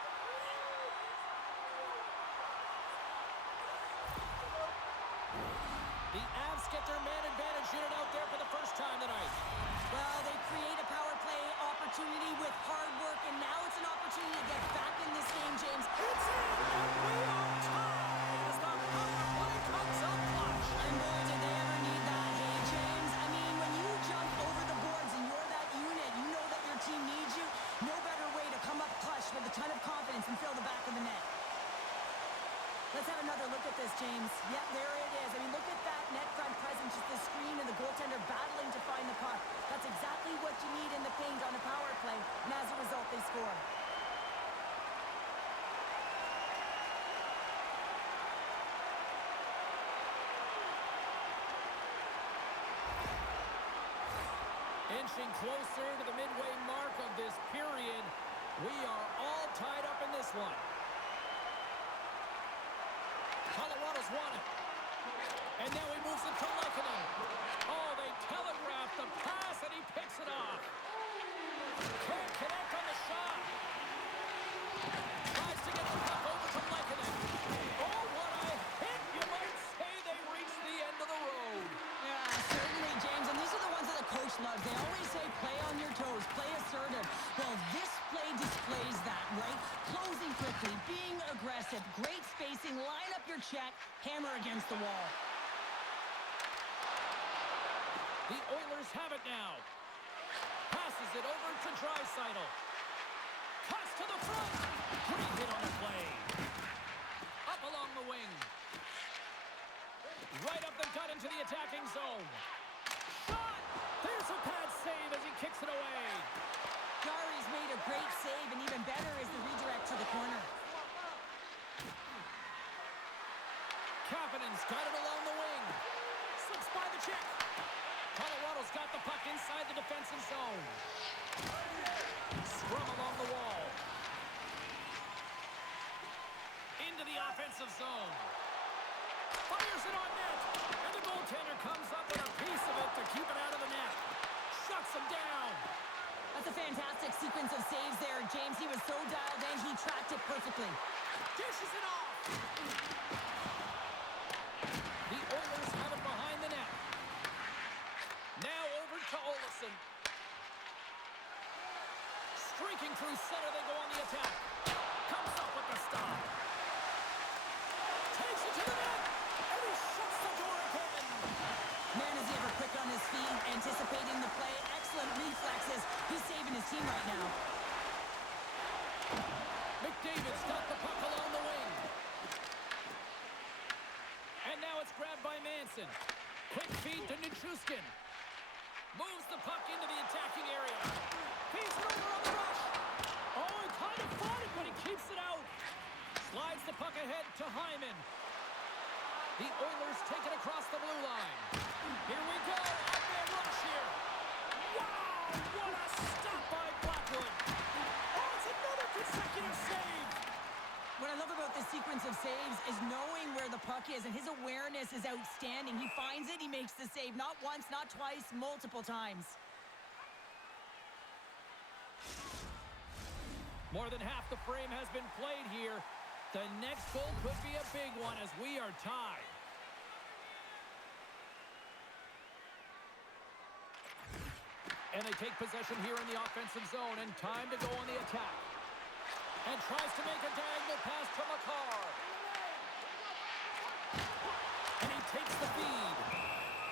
The Avs get their man advantage unit out there for the first time tonight. Well, they create a power play opportunity with hard work, and now it's an opportunity to get back in this game, James. It's in! We are tied as the power play comes up clutch. And boy, did they ever need that, hey, James. I mean, when you jump over the boards and you're that unit, you know that your team needs you. No better way to come up clutch with a ton of confidence and fill the back of the net. Let's have another look at this, James. Yep, there it is. I mean, look at that net front presence, just the screen and the goaltender battling to find the puck. That's exactly what you need in the paint on a power play, and as a result, they score. Inching closer to the midway mark of this period. We are all tied up in this one. Colorado's won it. And now he moves it to Lehkonen. Oh, they telegraph the pass, and he picks it off. Can't connect on the shot. Tries to get the puck over to Lehkonen. Oh, what a hit. You might say they reached the end of the road. Yeah, certainly, James. And these are the ones that the coach loves. They always say play on your toes, play assertive. Well, this play displays that, right? Closing quickly, being aggressive, great spacing, line up your check, hammer against the wall. The Oilers have it now. Passes it over to Draisaitl. Cuts to the front. Great hit on the play. Up along the wing. Right up the gut into the attacking zone. Shot! There's a pad save as he kicks it away. Jari's made a great save, and even better is the redirect to the corner. Kapanen's got it along the wing. Slips by the check. Colorado's got the puck inside the defensive zone. Scrum along the wall. Into the offensive zone. Fires it on net. And the goaltender comes up with a piece of it to keep it out of the net. Shuts him down. That's a fantastic sequence of saves there, James. He was so dialed in, he tracked it perfectly. Dishes it off. The Oilers have it behind the net. Now over to Olofsson. Streaking through center, they go on the attack. Comes up with the stop. Takes it to the net. And he shuts the door again. Man, is he ever quick on his feet, anticipating the play. Excellent reflexes. He's saving his team right now. McDavid's got the puck along the wing. And now it's grabbed by Manson. Quick feed to Nichushkin. Moves the puck into the attacking area. Feeds it over on the rush. Oh, he kind of fought it, but he keeps it out. Slides the puck ahead to Hyman. The Oilers take it across the blue line. Here we go. Up-man rush here. Wow, what a stop by Blackwood. Oh, it's another consecutive save. What I love about this sequence of saves is knowing where the the puck is, and his awareness is outstanding. He finds it, he makes the save. Not once, not twice, multiple times. More than half the frame has been played here. The next goal could be a big one as we are tied. And they take possession here in the offensive zone, and time to go on the attack. And tries to make a diagonal pass to McCarr. And he takes the feed.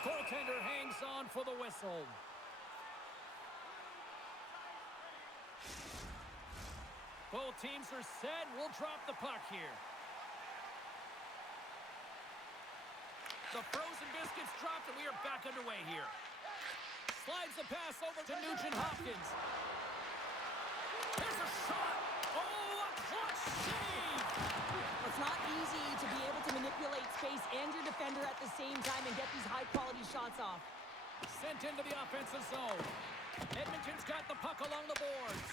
Goaltender hangs on for the whistle. Both teams are set. We'll drop the puck here. The frozen biscuits dropped, and we are back underway here. Slides the pass over to Nugent Hopkins. There's a shot. Oh, a clutch save. It's not easy to be able to manipulate space and your defender at the same time and get these high-quality shots off. Sent into the offensive zone. Edmonton's got the puck along the boards.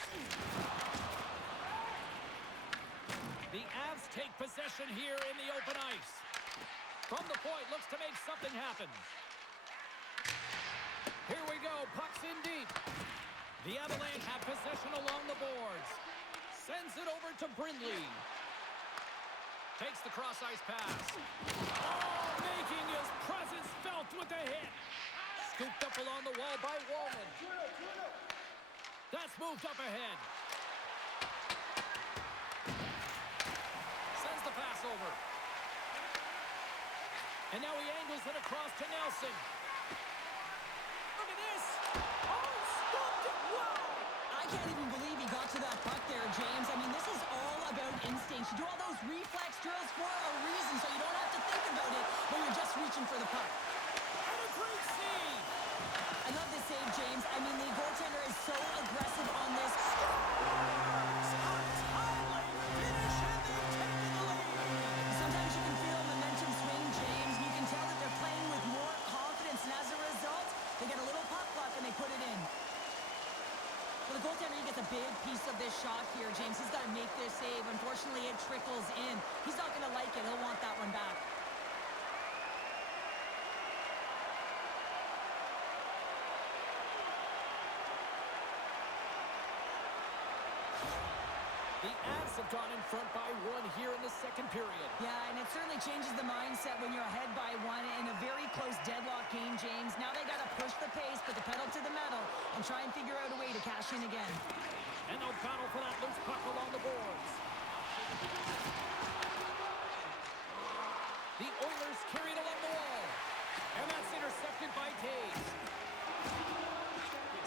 The Avs take possession here in the open ice. From the point, looks to make something happen. Here we go, puck's in deep. The Avalanche have possession along the boards. Sends it over to Brindley. Takes the cross-ice pass. Oh, making his presence felt with a hit. Scooped up along the wall by Wallman. That's moved up ahead. Sends the pass over. And now he angles it across to Nelson. Look at this. Oh, stopped it. Wow. I can't even believe he got to that puck there, James. I mean, this is all about instinct. You do all those reflex drills for a reason, so you don't have to think about it when you're just reaching for the puck. And a great save. I love this save, James. I mean, the goaltender is so aggressive on this. Sometimes you can feel momentum swing, James. You can tell that they're playing with more confidence, and as a result, they get a little puck luck and they put it in. Well, the goaltender, he gets a big piece of this shot here, James. He's got to make this save. Unfortunately, it trickles in. He's not going to like it. He'll want that one back. The Avs have gone in front by one here in the second period. Yeah, and it certainly changes the mindset when you're ahead by one in a very close deadlock game, James. Now they got to push the pace, put the pedal to the metal, and try and figure out a way to cash in again. And they'll battle for that loose puck along the boards. The Oilers carry it along the wall. And that's intercepted by Taves.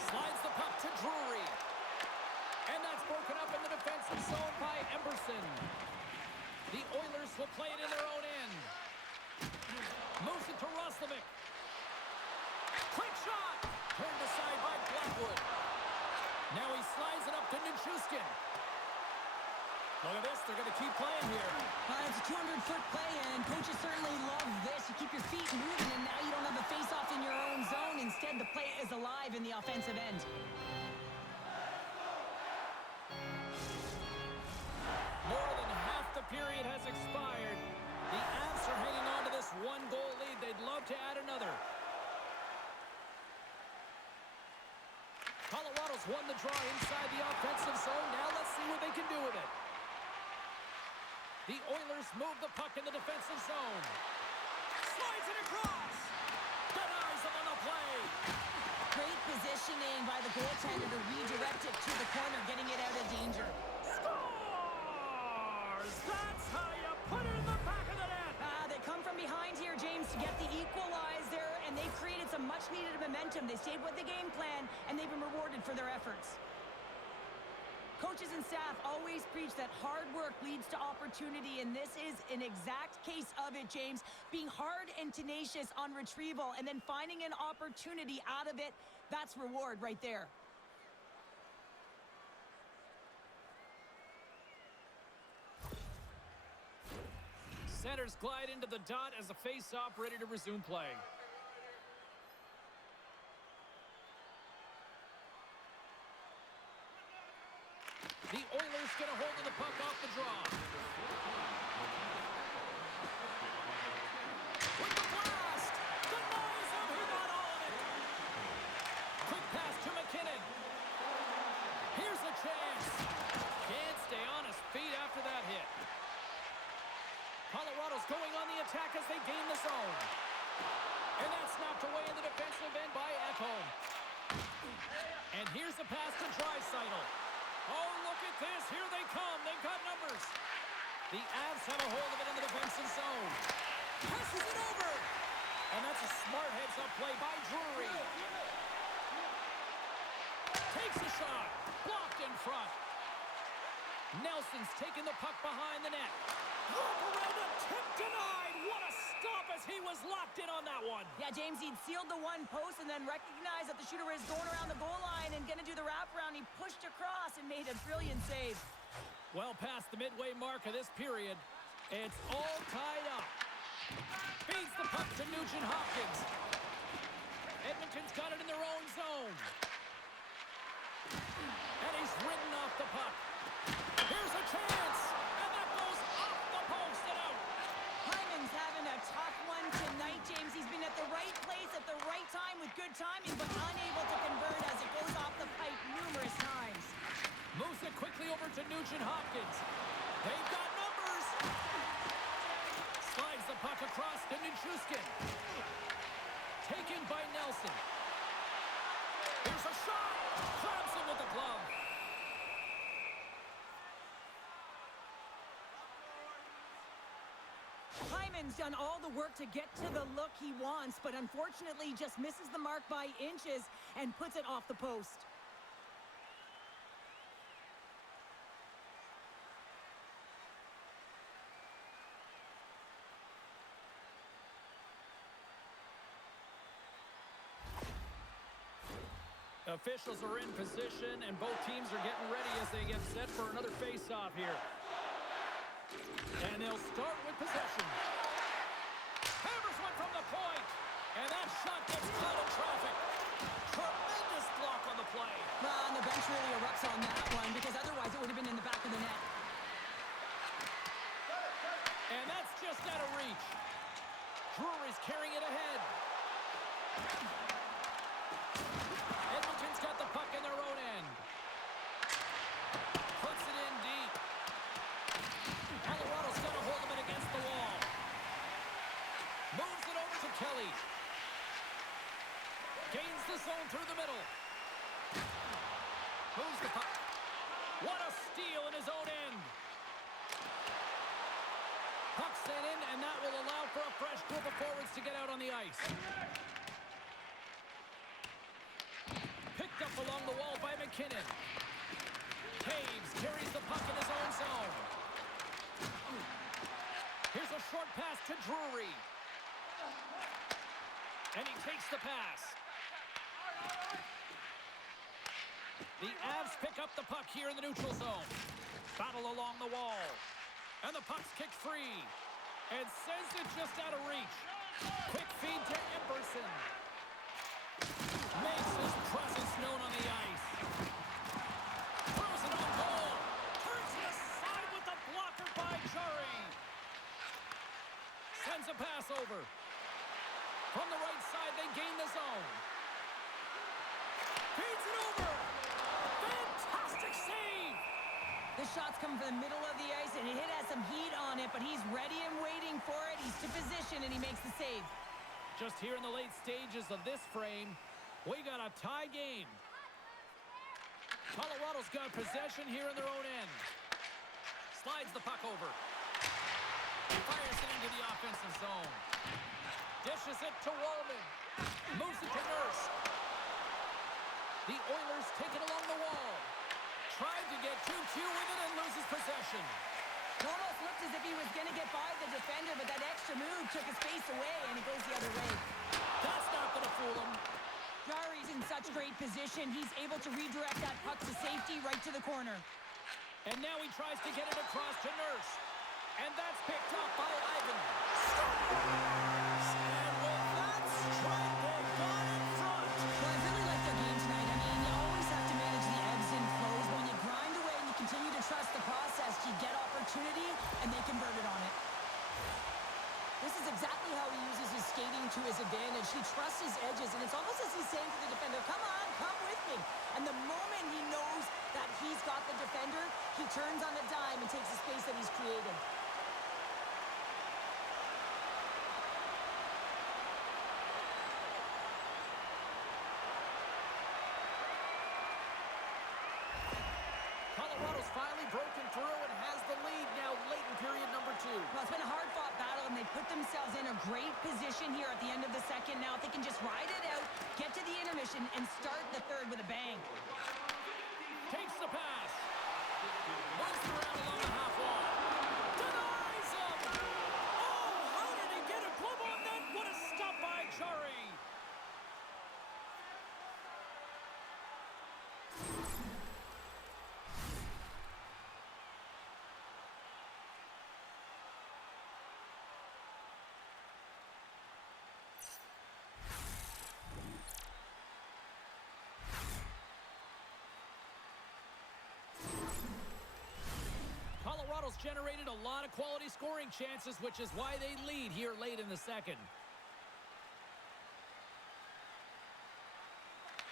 Slides the puck to Drury. And that's broken up in the defensive zone by Emberson. The Oilers will play it in their own end. Moves it to Roslovic. Quick shot! Turned aside by Blackwood. Now he slides it up to Nichushkin. Look at this, they're going to keep playing here. It's a 200-foot play, and coaches certainly love this. You keep your feet moving, and now you don't have a face-off in your own zone. Instead, the play is alive in the offensive end. More than half the period has expired. The Avs are hanging on to this one-goal lead. They'd love to add another. Colorado's won the draw inside the offensive zone. Now let's see what they can do with it. The Oilers move the puck in the defensive zone. Slides it across. Denies them on the play. Great positioning by the goaltender to redirect it to the corner, getting it out of danger. Scores! That's how you put it in the back of the net. They come from behind here, James, to get the equalizer, and they've created some much-needed momentum. They stayed with the game plan, and they've been rewarded for their efforts. Coaches and staff always preach that hard work leads to opportunity, and this is an exact case of it, James. Being hard and tenacious on retrieval and then finding an opportunity out of it, that's reward right there. Centers glide into the dot as the face-off ready to resume play. The Oilers get a hold of the puck off the draw. gain the zone. And that's knocked away in the defensive end by Ekholm. And here's the pass to Draisaitl. Oh, look at this. Here they come. They've got numbers. The Avs have a hold of it in the defensive zone. Passes it over. And that's a smart heads-up play by Drury. Takes a shot. Blocked in front. Nelson's taking the puck behind the net. Wrap around a tip denied. What a stop as he was locked in on that one. Yeah, James, he'd sealed the one post and then recognized that the shooter was going around the goal line and going to do the wraparound. He pushed across and made a brilliant save. Well past the midway mark of this period. It's all tied up. Feeds the puck to Nugent Hopkins. Edmonton's got it in their own zone. And he's ridden off the puck. Here's a chance. And that goes off the post and out. Hyman's having a tough one tonight, James. He's been at the right place at the right time with good timing, but unable to convert as it goes off the pipe numerous times. Moves it quickly over to Nugent Hopkins. They've got numbers. Slides the puck across to Nichushkin. Taken by Nelson. Here's a shot. Grabs him with the glove. Hyman's done all the work to get to the look he wants, but unfortunately just misses the mark by inches and puts it off the post. Officials are in position, and both teams are getting ready as they get set for another face-off here. And they'll start with possession. Hammers one from the point, and that shot gets caught in traffic. Tremendous block on the play. Well, and the bench really erupts on that one because otherwise it would have been in the back of the net. And that's just out of reach. Drury's carrying it ahead. Edmonton's got the puck in their own end. Puts it in deep. Colorado's got a hold of it against the wall. Moves it over to Kelly. Gains the zone through the middle. Moves the puck. What a steal in his own end. Puck sent in, and that will allow for a fresh group of forwards to get out on the ice. Picked up along the wall by McKinnon. Taves carries the puck in his own zone. Here's a short pass to Drury. And he takes the pass. The Avs pick up the puck here in the neutral zone. Battle along the wall. And the puck's kicked free. And sends it just out of reach. Quick feed to Emberson. Makes his presence known on the ice. Throws it on goal. Turns it aside with the blocker by Jury. Sends a pass over. From the right side, they gain the zone. Feeds it over. Fantastic save. The shot's come from the middle of the ice, and it has some heat on it, but he's ready and waiting for it. He's to position, and he makes the save. Just here in the late stages of this frame, we got a tie game. Colorado's got possession here in their own end. Slides the puck over. Fires it into the offensive zone. Dishes it to Wallman. Moves it to Nurse. The Oilers take it along the wall. Tried to get 2Q with it and loses possession. It almost looked as if he was going to get by the defender, but that extra move took his face away, and it goes the other way. That's not going to fool him. Jari's in such great position. He's able to redirect that puck to safety right to the corner. And now he tries to get it across to Nurse. And that's picked up by Ivan. And with that strike, they got in front. Well, I really like their game tonight. I mean, you always have to manage the ebbs and flows. But when you grind away and you continue to trust the process, you get opportunity, and they convert it on it. This is exactly how he uses his skating to his advantage. He trusts his edges, and it's almost as he's saying to the defender, come on, come with me. And the moment he knows that he's got the defender, he turns on a dime and takes the space that he's created. broken through and has the lead now late in period number 2. Well, it's been a hard-fought battle, and they put themselves in a great position here at the end of the second. Now, if they can just ride it out, get to the intermission, and start the third with a bang. Takes the pass. Moves around along the half wall. Denies him! Oh, how did he get a glove on that? What a stop by Jari! Colorado's generated a lot of quality scoring chances, which is why they lead here late in the second.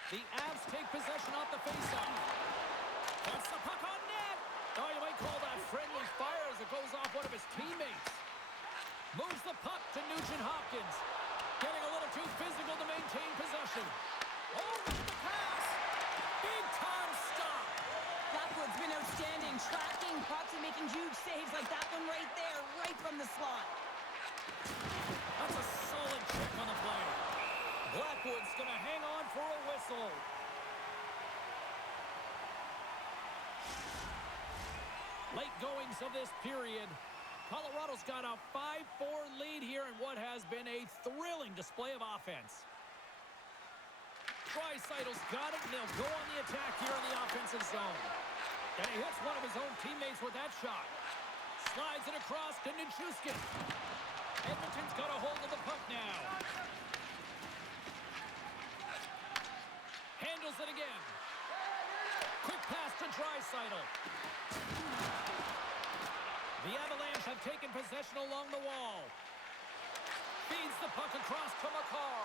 The Avs take possession off the faceoff. Puts the puck on net. Oh, you might call that friendly fire as it goes off one of his teammates. Moves the puck to Nugent-Hopkins. Getting a little too physical to maintain possession. Oh, look at the pass. Big time stop. Blackwood's been outstanding, tracking pucks and making huge saves like that one right there, right from the slot. That's a solid check on the play. Blackwood's going to hang on for a whistle. Late goings of this period. Colorado's got a 5-4 lead here in what has been a thrilling display of offense. Draisaitl's got it, and they'll go on the attack here in the offensive zone. And he hits one of his own teammates with that shot. Slides it across to Nichushkin. Edmonton's got a hold of the puck now. Handles it again. Quick pass to Draisaitl. The Avalanche have taken possession along the wall. Feeds the puck across to Makar.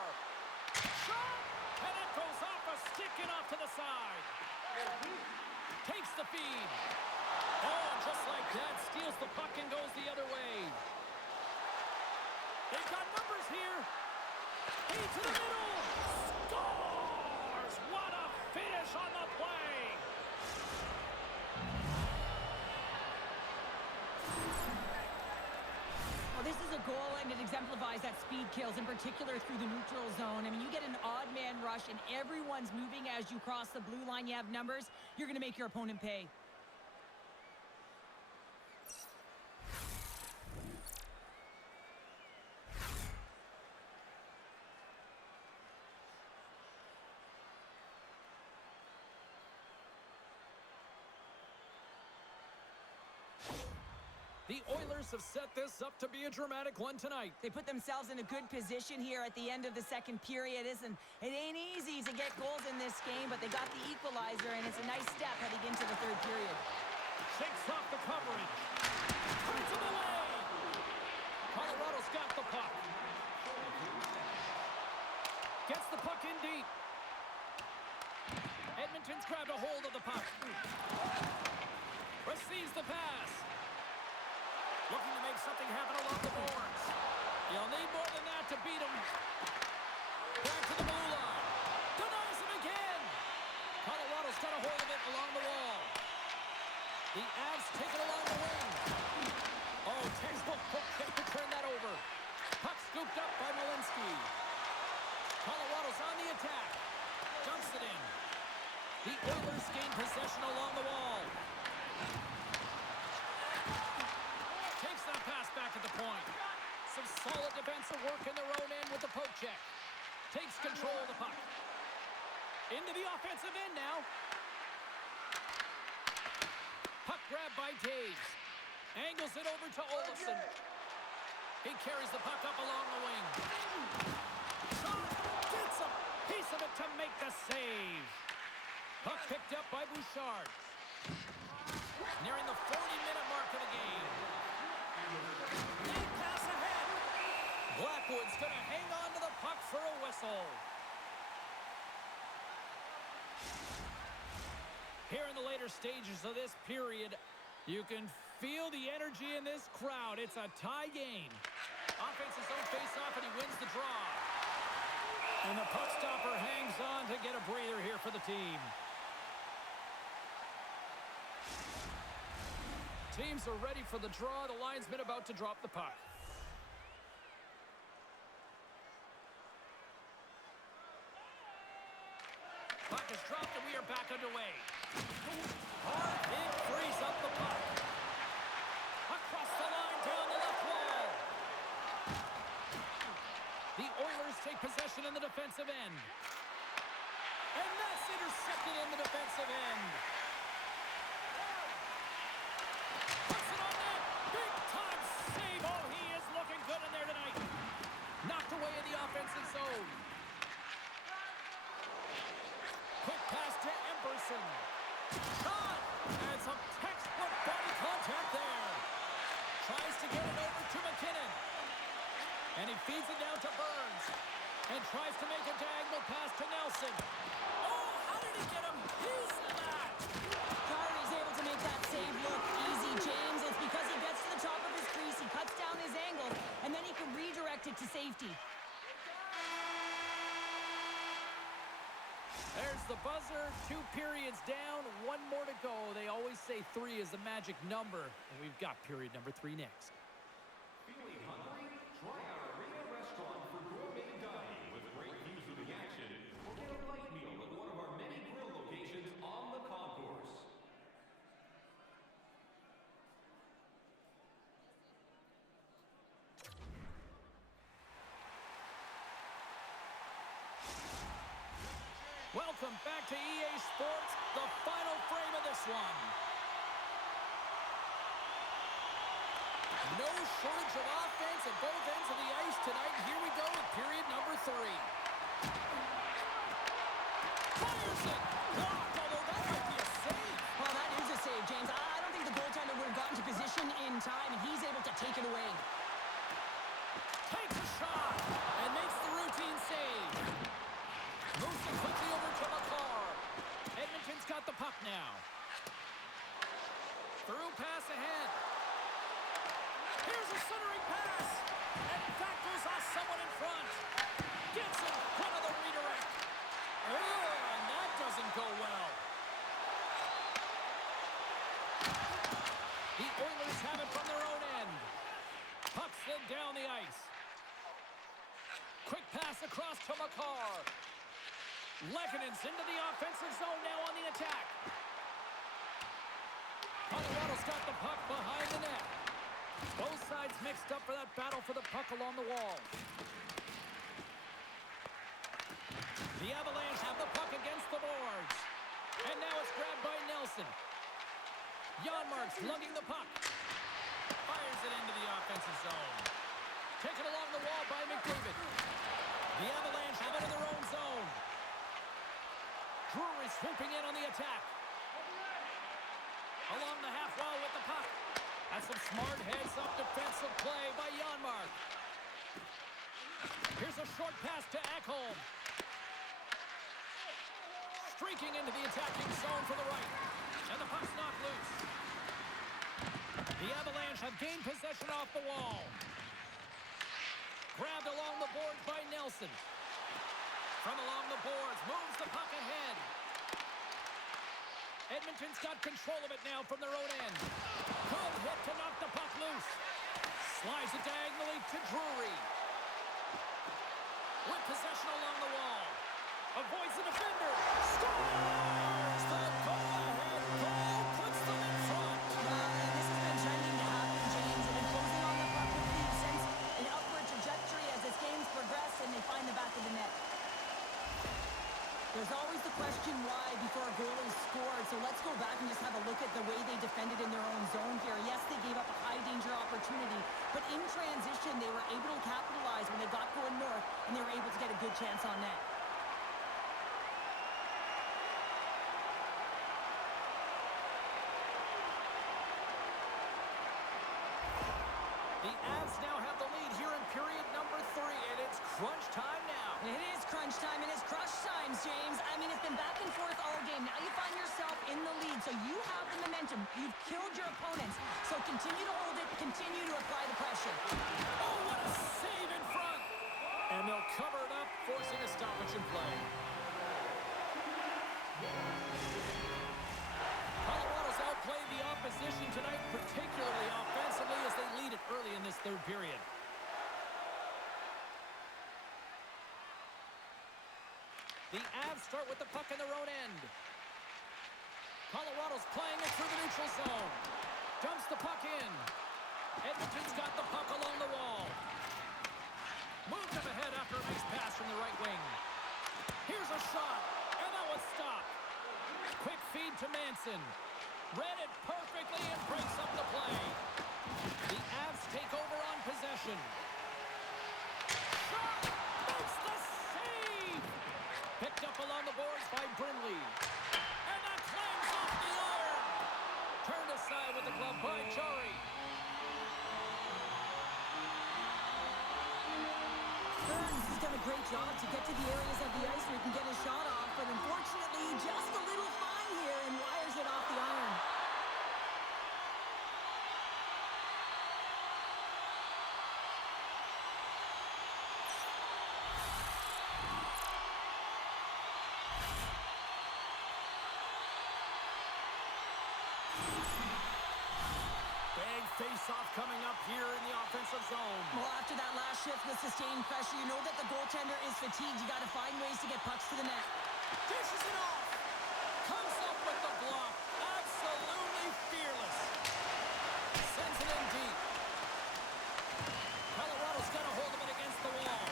Shot! And it goes off a stick and off to the side. Takes the feed. Oh, just like that, steals the puck and goes the other way. They've got numbers here. Feed to the middle. Scores! What a finish on the play. Well, this is a goal, and it exemplifies that speed kills, in particular through the neutral zone. I mean, you get an odd man rush, and everyone's moving as you cross the blue line. You have numbers. You're going to make your opponent pay. The Oilers have set this up to be a dramatic one tonight. They put themselves in a good position here at the end of the second period. It ain't easy to get goals in this game, but they got the equalizer, and it's a nice step heading into the third period. Shakes off the coverage. Turns it away. Colorado's got the puck. Gets the puck in deep. Edmonton's grabbed a hold of the puck. Receives the pass. Looking to make something happen along the boards. You'll need more than that to beat him. Back to the blue line. Denies him again. Colorado's got a hold of it along the wall. The Avs take it along the wing. Oh, textbook hook check to turn that over. Puck scooped up by Malinsky. Colorado's on the attack. Dumps it in. The Oilers gain possession along the wall. That pass back at the point. Some solid defensive work in their own end with the poke check. Takes control of the puck. Into the offensive end now. Puck grab by Taves. Angles it over to Olofsson. He carries the puck up along the wing. Shot! Gets a piece of it to make the save. Puck picked up by Bouchard. Nearing the 40-minute mark of the game. Lead pass ahead. Blackwood's going to hang on to the puck for a whistle. Here in the later stages of this period, you can feel the energy in this crowd. It's a tie game. Offense's own face-off, and he wins the draw. And the puck stopper hangs on to get a breather here for the team. Teams are ready for the draw. The linesman about to drop the puck. Puck is dropped and we are back underway. Hard hit frees up the puck. Across the line down the left wall. The Oilers take possession in the defensive end. And that's intercepted in the defensive end. Puts it on net. Big time save. Oh, he is looking good in there tonight. Knocked away in the offensive zone. Quick pass to Emberson. Shot! And some textbook body contact there. Tries to get it over to McKinnon. And he feeds it down to Burns. And tries to make a diagonal pass to Nelson. Oh, how did he get him? He's that! Kyrie's able to make that save look easy, James. It's because he gets to the top of his crease, he cuts down his angle, and then he can redirect it to safety. There's the buzzer. 2 periods down, 1 more to go. They always say 3 is the magic number, and we've got period number 3 next. Feeling hungry? Try our arena restaurant for gourmet dining with great views of the action. Or get a light meal at one of our many grill locations on the concourse. Welcome back to EA Sports, the final frame of this one. No shortage of offense at both ends of the ice tonight. Here we go with period number 3. Fires it! Blocked, although that might be a save. Well, that is a save, James. I don't think the goaltender would have gotten to position in time, and he's able to take it away. Takes a shot and makes the routine save. Moves it quickly over to McCarr. Edmonton's got the puck now. Through pass ahead. Here's a centering pass. And that goes off someone in front. Gets in front of the redirect. Oh, and that doesn't go well. The Oilers have it from their own end. Puck slid down the ice. Quick pass across to McCarr. Lekkonen's into the offensive zone now on the attack. Colorado's got the puck behind the net. Both sides mixed up for that battle for the puck along the wall. The Avalanche have the puck against the boards. And now it's grabbed by Nelson. Janmark's lugging the puck. Fires it into the offensive zone. Taken along the wall by McDavid. The Avalanche have it in their own zone. Drury swooping in on the attack. Along the half wall with the puck. That's some smart heads-up defensive play by Janmark. Here's a short pass to Ekholm. Streaking into the attacking zone for the right. And the puck's knocked loose. The Avalanche have gained possession off the wall. Grabbed along the boards by Nelson. From along the boards, moves the puck ahead. Edmonton's got control of it now from their own end. Good hit to knock the puck loose. Slides it diagonally to Drury. With possession along the wall. Avoids the defender. Scores! The goal-ahead goal puts them in front. And this has been trending to happen, James. They've been closing on the puck with lead since an upward trajectory as this game's progressed, and they find the back of the net. There's always the question why before a goal is scored, so let's go back and just have a look at the way they defended in their own zone here. Yes, they gave up a high-danger opportunity, but in transition, they were able to capitalize when they got going north, and they were able to get a good chance on net. The Avs now have the lead here in period number 3, and it's crunch time now. It is crunch time, and it's crush times, James. I mean, it's been back and forth all game. Now you find yourself in the lead, so you have the momentum. You've killed your opponents, so continue to hold it, continue to apply the pressure. Oh, what a save in front! And they'll cover it up, forcing a stoppage in play. Colorado's outplayed the opposition tonight, particularly early in this third period. The Avs start with the puck in their own end. Colorado's playing it through the neutral zone. Dumps the puck in. Edmonton's got the puck along the wall. Moved up ahead after a nice pass from the right wing. Here's a shot, and that was stopped. Quick feed to Manson. Read it perfectly and breaks up the play. The Avs take over on possession. Shot! Makes the save! Picked up along the boards by Brindley. And that clams off the iron. Turned aside with the glove by Chari. Burns has done a great job to get to the areas of the ice where he can get his shot off, but unfortunately, just a little fine here and wires it off the iron. Big face-off coming up here in the offensive zone. Well, after that last shift with sustained pressure, you know that the goaltender is fatigued. You got to find ways to get pucks to the net. Dishes it off. Comes up with the block. Absolutely fearless. Sends it in deep. Colorado's got a hold of it against the wall.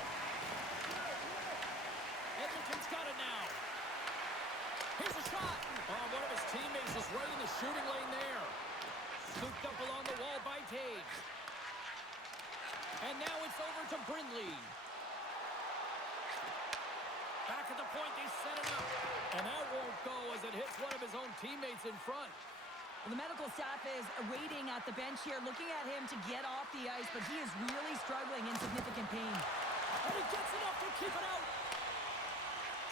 Edmonton's got it now. Here's a shot. Oh, one of his teammates is right in the shooting lane there. Scooped up along the wall by Taves. And now it's over to Brindley. Back at the point, they set it up. And that won't go as it hits one of his own teammates in front. Well, the medical staff is waiting at the bench here, looking at him to get off the ice, but he is really struggling in significant pain. And he gets enough to keep it out.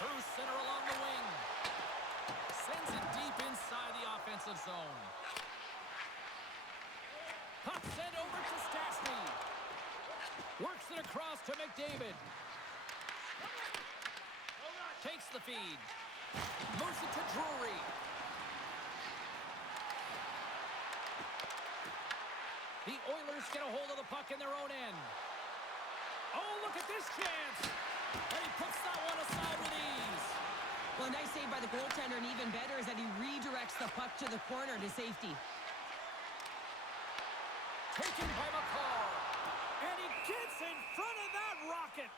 Through center along the wing. Sends it deep inside the offensive zone. Puck sent over to Stastny. Works it across to McDavid. Takes the feed. Moves it to Drury. The Oilers get a hold of the puck in their own end. Oh, look at this chance. And he puts that one aside with ease. Well, a nice save by the goaltender, and even better is that he redirects the puck to the corner to safety. Taken by McCall. And he gets in front of that rocket.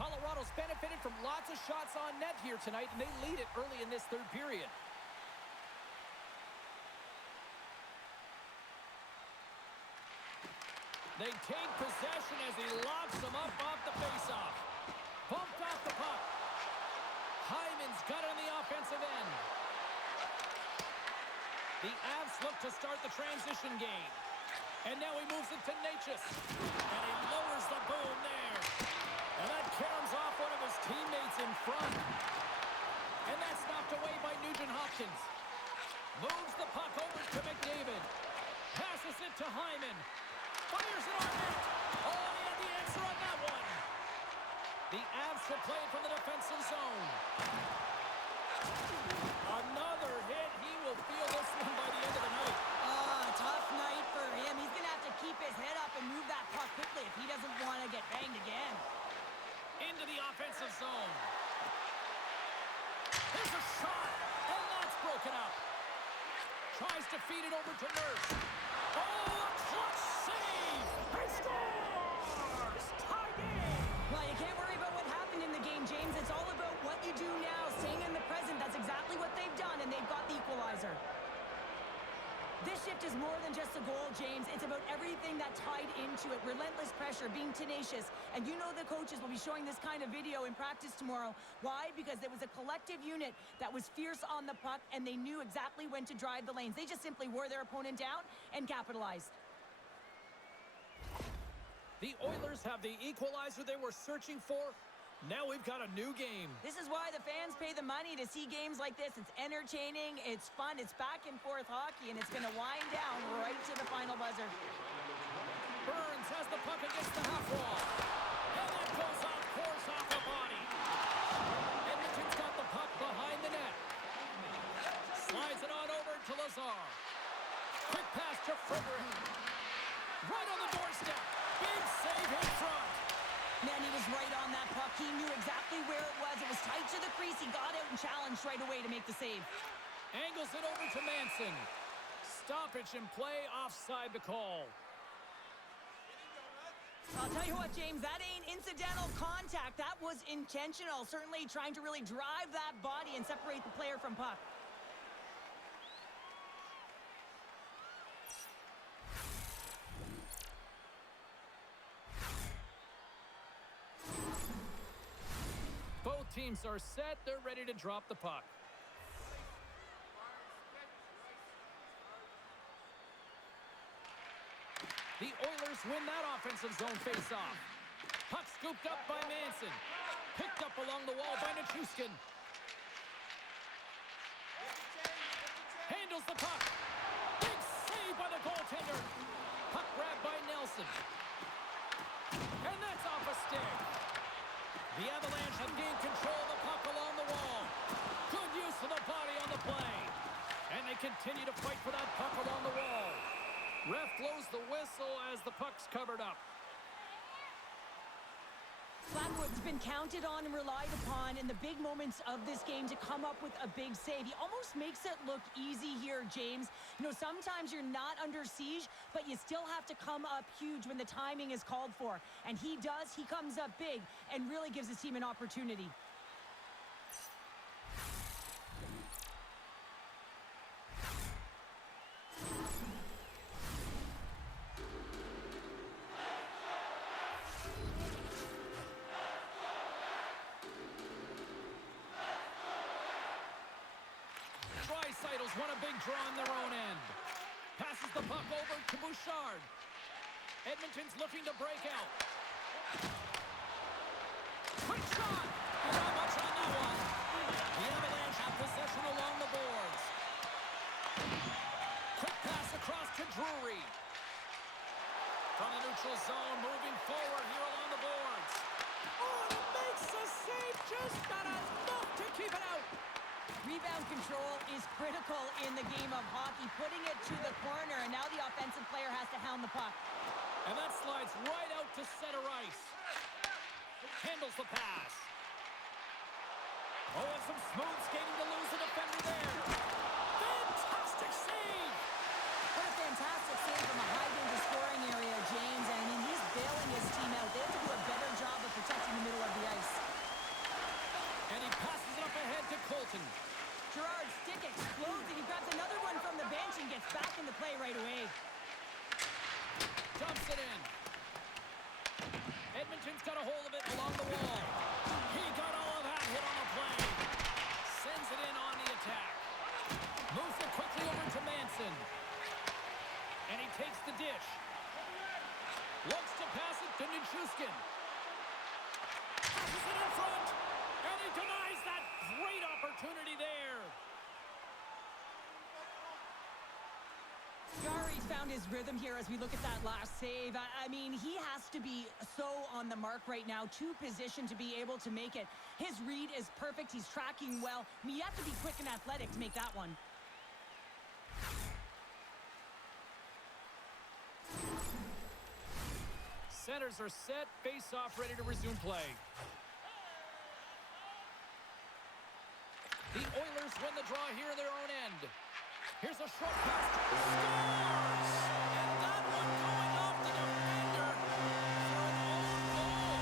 Colorado's benefited from lots of shots on net here tonight, and they lead it early in this third period. They take possession as he locks them up off the faceoff. Bumped off the puck. Hyman's got it on the offensive end. The Avs look to start the transition game. And now he moves it to Natchez. And he lowers the boom there. And that caroms off one of his teammates in front. And that's knocked away by Nugent-Hopkins. Moves the puck over to McDavid. Passes it to Hyman. Fires it on net. Oh, he had the answer on that one. The Avs will play it from the defensive zone. Another hit. He will feel this one by the end of the night. Tough night for him. He's going to have to keep his head up and move that puck quickly if he doesn't want to get banged again. Into the offensive zone. There's a shot, and that's broken up. Tries to feed it over to Nurse. Oh, a clutch save! He scores! Tie game! Well, you can't worry about what happened in the game, James. It's all about what you do now, staying in the present. That's exactly what they've done, and they've got the equalizer. This shift is more than just a goal, James. It's about everything that tied into it. Relentless pressure, being tenacious. And you know the coaches will be showing this kind of video in practice tomorrow. Why? Because there was a collective unit that was fierce on the puck, and they knew exactly when to drive the lanes. They just simply wore their opponent down and capitalized. The Oilers have the equalizer they were searching for, Now we've got a new game. This is why the fans pay the money to see games like this. It's entertaining, it's fun, it's back and forth hockey, and it's going to wind down right to the final buzzer. Burns has the puck against the half wall. And that goes off course off the body. Edmonton's got the puck behind the net. Slides it on over to Lazar. Quick pass to Frederick. Right on the doorstep. Big save in front. Man, he was right on that puck. He knew exactly where it was. It was tight to the crease. He got out and challenged right away to make the save. Angles it over to Manson. Stoppage in play, offside the call. I'll tell you what, James, that ain't incidental contact. That was intentional. Certainly trying to really drive that body and separate the player from puck. Both teams are set. They're ready to drop the puck. The Oilers win that offensive zone faceoff. Puck scooped up by Manson. Picked up along the wall by Nichushkin. Handles the puck. Big save by the goaltender. Puck grabbed by Nelson. And that's off a stick. The Avalanche have gained control of the puck along the wall. Good use of the body on the play. And they continue to fight for that puck along the wall. Ref blows the whistle as the puck's covered up. Flatwood's been counted on and relied upon in the big moments of this game to come up with a big save. He almost makes it look easy here, James. You know, sometimes you're not under siege, but you still have to come up huge when the timing is called for. And he does. He comes up big and really gives his team an opportunity. Drysaitl's won a big draw on their own end. Passes the puck over to Bouchard. Edmonton's looking to break out. Quick shot! Not much on that one. The Avalanche have possession along the boards. Quick pass across to Drury. From the neutral zone, moving forward here along the boards. Oh, and it makes the save, just not enough to keep it out. Rebound control is critical in the game of hockey, putting it to the corner, and now the offensive player has to hound the puck. And that slides right out to center ice. Handles the pass. Oh, and some smooth skating to lose a defender there. Fantastic save! What a fantastic save from a high-danger scoring area, James. And I mean, he's bailing his team out. They have to do a better job of protecting the middle of the ice. And he passes it up ahead to Colton. Gerard's stick explodes, and he grabs another one from the bench and gets back into play right away. Dumps it in. Edmonton's got a hold of it along the wall. He got all of that hit on the play. Sends it in on the attack. Moves it quickly over to Manson. And he takes the dish. Looks to pass it to Nichushkin. Passes it in front. And he denies that great opportunity there. Yari's found his rhythm here as we look at that last save. I mean, he has to be so on the mark right now, too positioned to be able to make it. His read is perfect. He's tracking well. I mean, you have to be quick and athletic to make that one. Centers are set. Face-off ready to resume play. The Oilers win the draw here in their own end. Here's a short pass. Scores! And that one going off the defender for an own goal.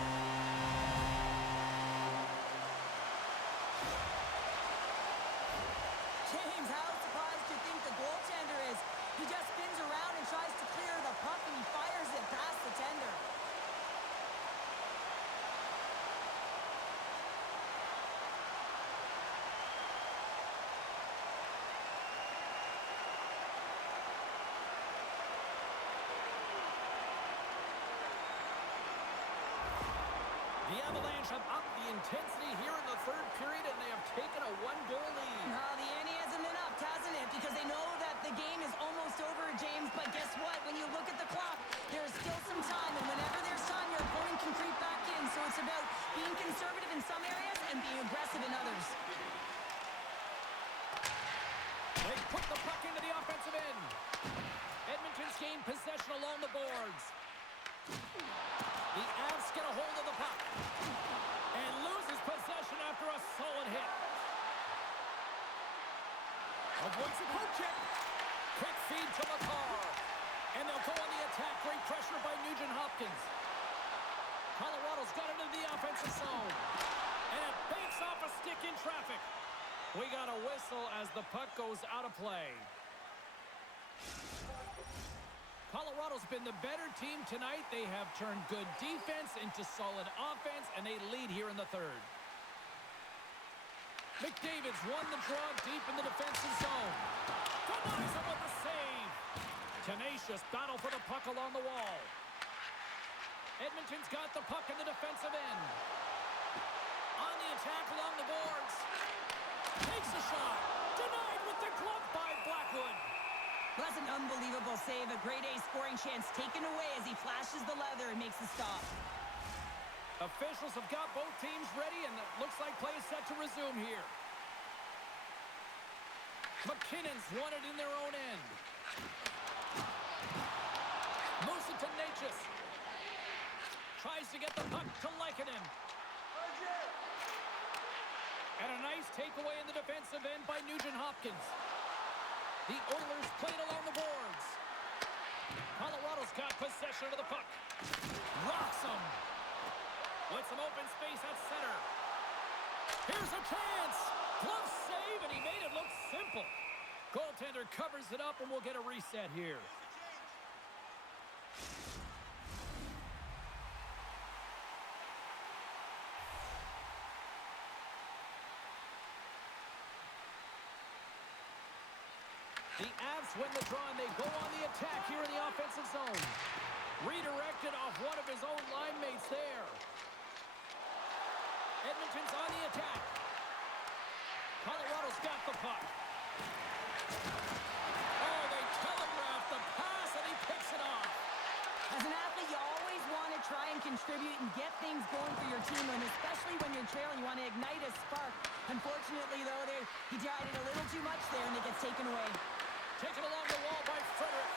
James, how surprised do you think the goaltender is? He just spins around and tries to clear the puck, and he fires it past the tender. The Avalanche have upped the intensity here in the third period, and they have taken a one-goal lead. Well, the ante hasn't been upped, hasn't it? Because they know that the game is almost over, James. But guess what? When you look at the clock, there's still some time. And whenever there's time, your opponent can creep back in. So it's about being conservative in some areas and being aggressive in others. They put the puck into the offensive end. Edmonton's gained possession along the boards. The Avs get a hold of the puck and loses possession after a solid hit. Avoids the poke check. Quick feed to McCarr. And they'll go on the attack. Great pressure by Nugent Hopkins. Colorado's got it into the offensive zone. And it banks off a stick in traffic. We got a whistle as the puck goes out of play. Colorado's been the better team tonight. They have turned good defense into solid offense, and they lead here in the third. McDavid's won the draw deep in the defensive zone. Denies him with the save. Tenacious battle for the puck along the wall. Edmonton's got the puck in the defensive end. On the attack along the boards. Takes a shot. Denied with the glove by Blackwood. That's an unbelievable save. A grade A scoring chance taken away as he flashes the leather and makes the stop. Officials have got both teams ready, and it looks like play is set to resume here. McKinnon's won it in their own end. Moves it to Natchez. Tries to get the puck to Lehkonen. And a nice takeaway in the defensive end by Nugent Hopkins. The Oilers played along the boards. Colorado's got possession of the puck. Rocks him. With some open space at center. Here's a chance. Glove save, and he made it look simple. Goaltender covers it up, and we'll get a reset here. The Avs win the draw, and they go on the attack here in the offensive zone. Redirected off one of his own line mates there. Edmonton's on the attack. Colorado's got the puck. Oh, they telegraph the pass, and he picks it off. As an athlete, you always want to try and contribute and get things going for your team, and especially when you're trailing, you want to ignite a spark. Unfortunately, though, he tried it a little too much there, and it gets taken away. Taken along the wall by Frederick.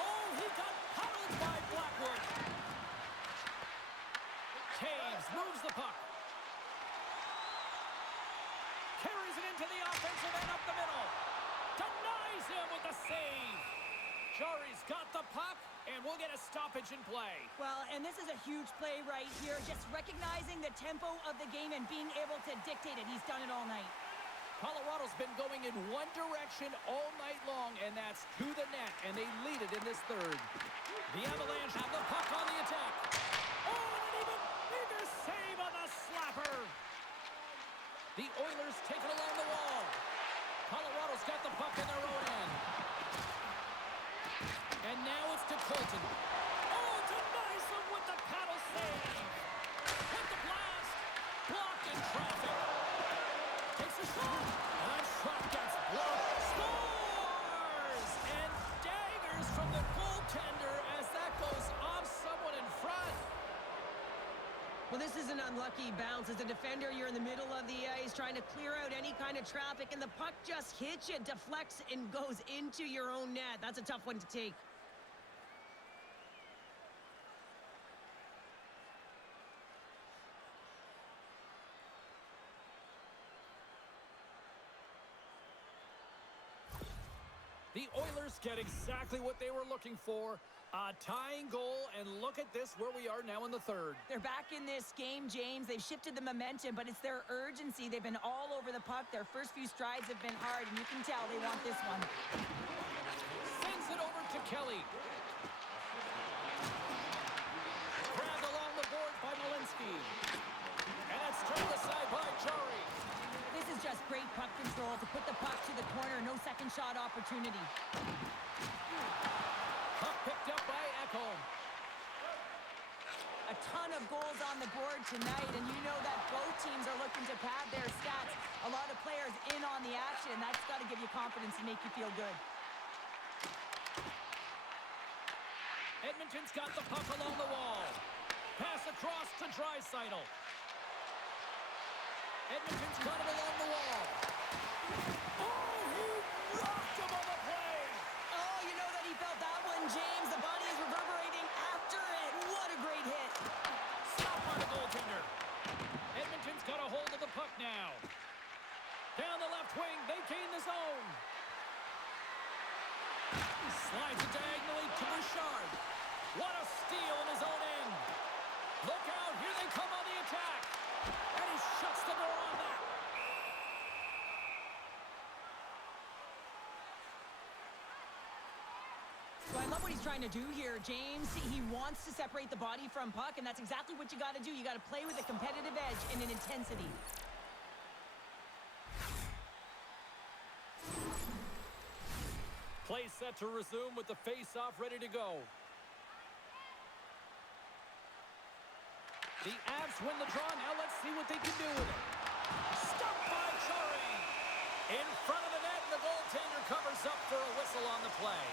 Oh, he got paddled by Blackwood. Taves moves the puck. Carries it into the offensive end up the middle. Denies him with the save. Jari's got the puck, and we'll get a stoppage in play. Well, and this is a huge play right here. Just recognizing the tempo of the game and being able to dictate it. He's done it all night. Colorado's been going in one direction all night long, and that's to the net, and they lead it in this third. The Avalanche have the puck on the attack. Oh, and an even bigger save on the slapper. The Oilers take it along the wall. Colorado's got the puck in their own end. And now it's to Colton. Oh, denies him with the paddle save. With the blast. Blocked in traffic. Takes a shot. And that shot gets blocked. Scores! And daggers from the goaltender as that goes off someone in front. Well, this is an unlucky bounce. As a defender, you're in the middle of the ice trying to clear out any kind of traffic, and the puck just hits you, deflects, and goes into your own net. That's a tough one to take. The Oilers get exactly what they were looking for. A tying goal, and look at this, where we are now in the third. They're back in this game, James. They've shifted the momentum, but it's their urgency. They've been all over the puck. Their first few strides have been hard, and you can tell they want this one. Sends it over to Kelly. Grabbed along the board by Malinsky. And it's turned aside by Jari. This is just great puck control to put the puck to the corner. No second shot opportunity. Puck picked up by Ekholm. A ton of goals on the board tonight, and you know that both teams are looking to pad their stats. A lot of players in on the action. That's got to give you confidence and make you feel good. Edmonton's got the puck along the wall. Pass across to Draisaitl. Edmonton's got it along the wall. Oh, he rocked him on the play. Oh, you know that he felt that one, James. The body is reverberating after it. What a great hit. Stop by the goaltender. Edmonton's got a hold of the puck now. Down the left wing, they gain the zone. Slides it diagonally to Bouchard. What a steal in his own end. Look out, here they come on the attack. And he shuts the door on that. So I love what he's trying to do here, James. He wants to separate the body from puck, and that's exactly what you got to do. You got to play with a competitive edge and an intensity. Play set to resume with the face-off ready to go. The Avs win the draw. Now let's see what they can do with it. Stopped by Chari. In front of the net, and the goaltender covers up for a whistle on the play.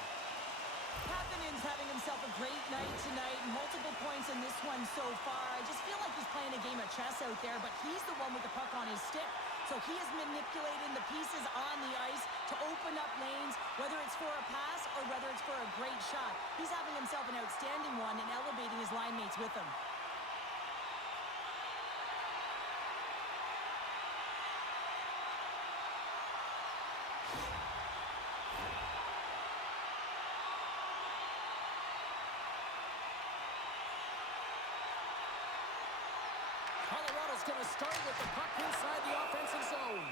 Kapanen's having himself a great night tonight. Multiple points in this one so far. I just feel like he's playing a game of chess out there, but he's the one with the puck on his stick. So he is manipulating the pieces on the ice to open up lanes, whether it's for a pass or whether it's for a great shot. He's having himself an outstanding one and elevating his line mates with him. Colorado's going to start with the puck inside the offensive zone.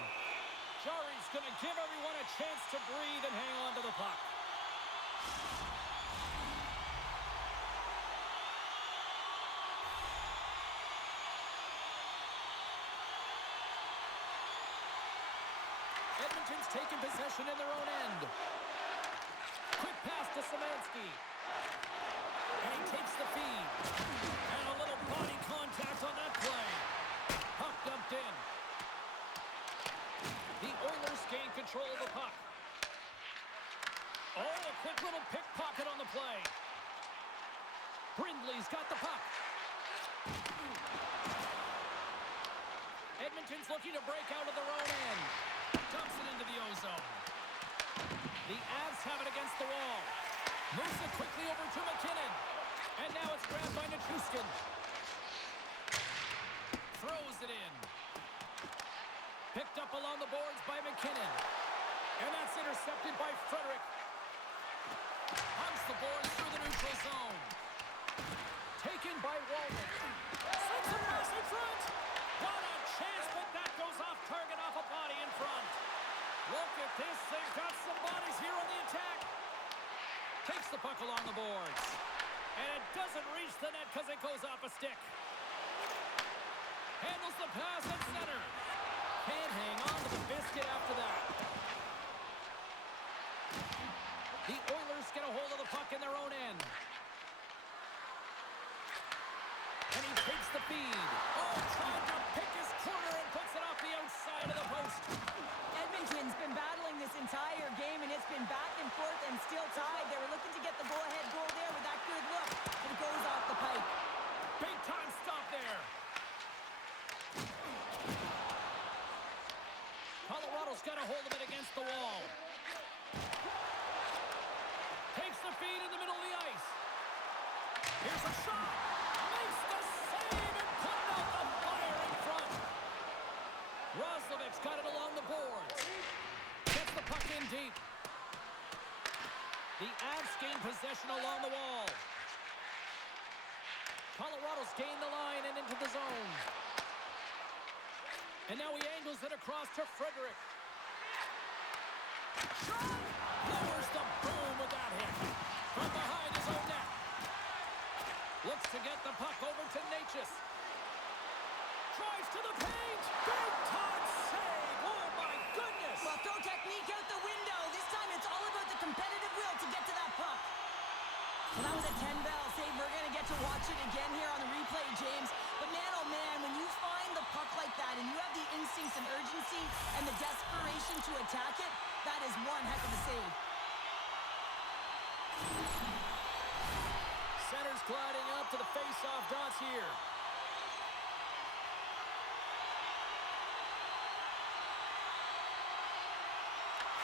Jari's going to give everyone a chance to breathe and hang on to the puck. Edmonton's taking possession in their own end. Quick pass to Szymanski. And he takes the feed. And a little body contact on that play. Puck dumped in. The Oilers gain control of the puck. Oh, a quick little pickpocket on the play. Brindley's got the puck. Edmonton's looking to break out of their own end. Dumps it into the ozone. The Avs have it against the wall. Moves it quickly over to McKinnon. And now it's grabbed by Nichushkin. Throws it in. Picked up along the boards by McKinnon. And that's intercepted by Frederick. Hunts the boards through the neutral zone. Taken by Walden. Sends a pass in front. What a chance, but that goes off target off a body in front. Look at this. They've got some bodies here on the attack. Takes the puck along the boards. And it doesn't reach the net because it goes off a stick. Handles the pass at center. Can't hang on to the biscuit after that. The Oilers get a hold of the puck in their own end. And he takes the feed. Oh, trying to pick his corner and puts it off the outside of the post. Edmonton's been battling this entire game, and it's been back and forth and still tied. They were looking to get the go-ahead goal there with that good look, but it goes off the pipe. Big time stop there. Colorado's got a hold of it against the wall. Takes the feed in the middle of the ice. Here's a shot. Makes the save and put out the fire in front. Roslovic's got it along the boards. Gets the puck in deep. The Avs gain possession along the wall. Colorado's gained the line and into the zone. And now he angles it across to Frederick. Shot! Lowers the boom with that hit. From behind his own net. Looks to get the puck over to Natchez. Drives to the paint. Big time save. Oh my goodness. Well, throw technique out the window. This time it's all about the competitive will to get to that puck. Well, that was a 10 bell. tape. We're going to get to watch it again here on the replay, James. But man, oh man, when you find the puck like that and you have the instincts and urgency and the desperation to attack it, that is one heck of a save. Center's gliding up to the face-off dots here.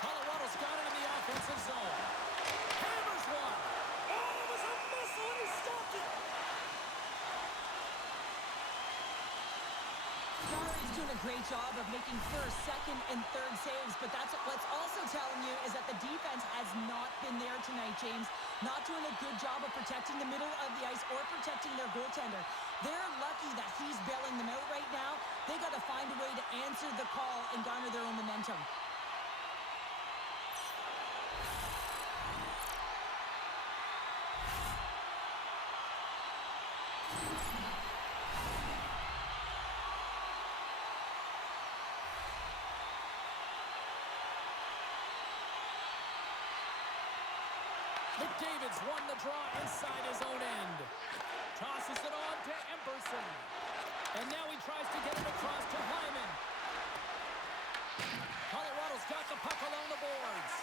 Colorado's got it in the offensive zone. Hammers one. Oh, it was a missile and he stopped it. He's doing a great job of making first, second, and third saves, but that's what's also telling you is that the defense has not been there tonight, James. Not doing a good job of protecting the middle of the ice or protecting their goaltender. They're lucky that he's bailing them out right now. They got to find a way to answer the call and garner their own momentum. McDavid's won the draw inside his own end. Tosses it on to Emberson. And now he tries to get it across to Hyman. Colorado's got the puck along the boards.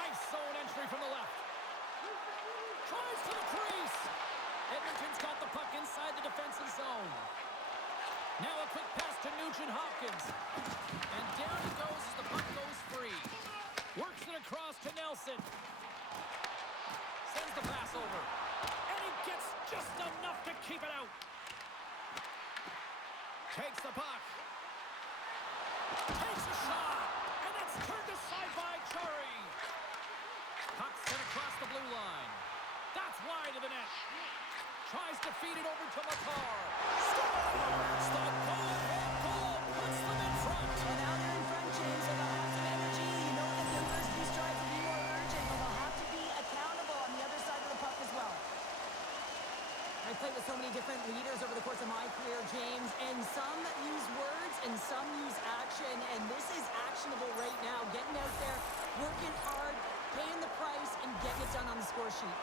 Nice zone entry from the left. Tries to the crease. Edmonton's got the puck inside the defensive zone. Now a quick pass to Nugent-Hopkins. And down he goes as the puck goes free. Works it across to Nelson. Sends the pass over. And he gets just enough to keep it out. Takes the puck. Takes a shot. And that's turned aside by Chari. Puck sent across the blue line. That's wide of the net. Tries to feed it over to Makar. Scores! The go-ahead goal puts them in front. And now they're in front, James, and they'll have some energy. You know that their first few strides will be more urgent, but they'll have to be accountable on the other side of the puck as well. I played with so many different leaders over the course of my career, James, and some use words and some use action, and this is actionable right now. Getting out there, working hard, paying the price, and getting it done on the score sheet.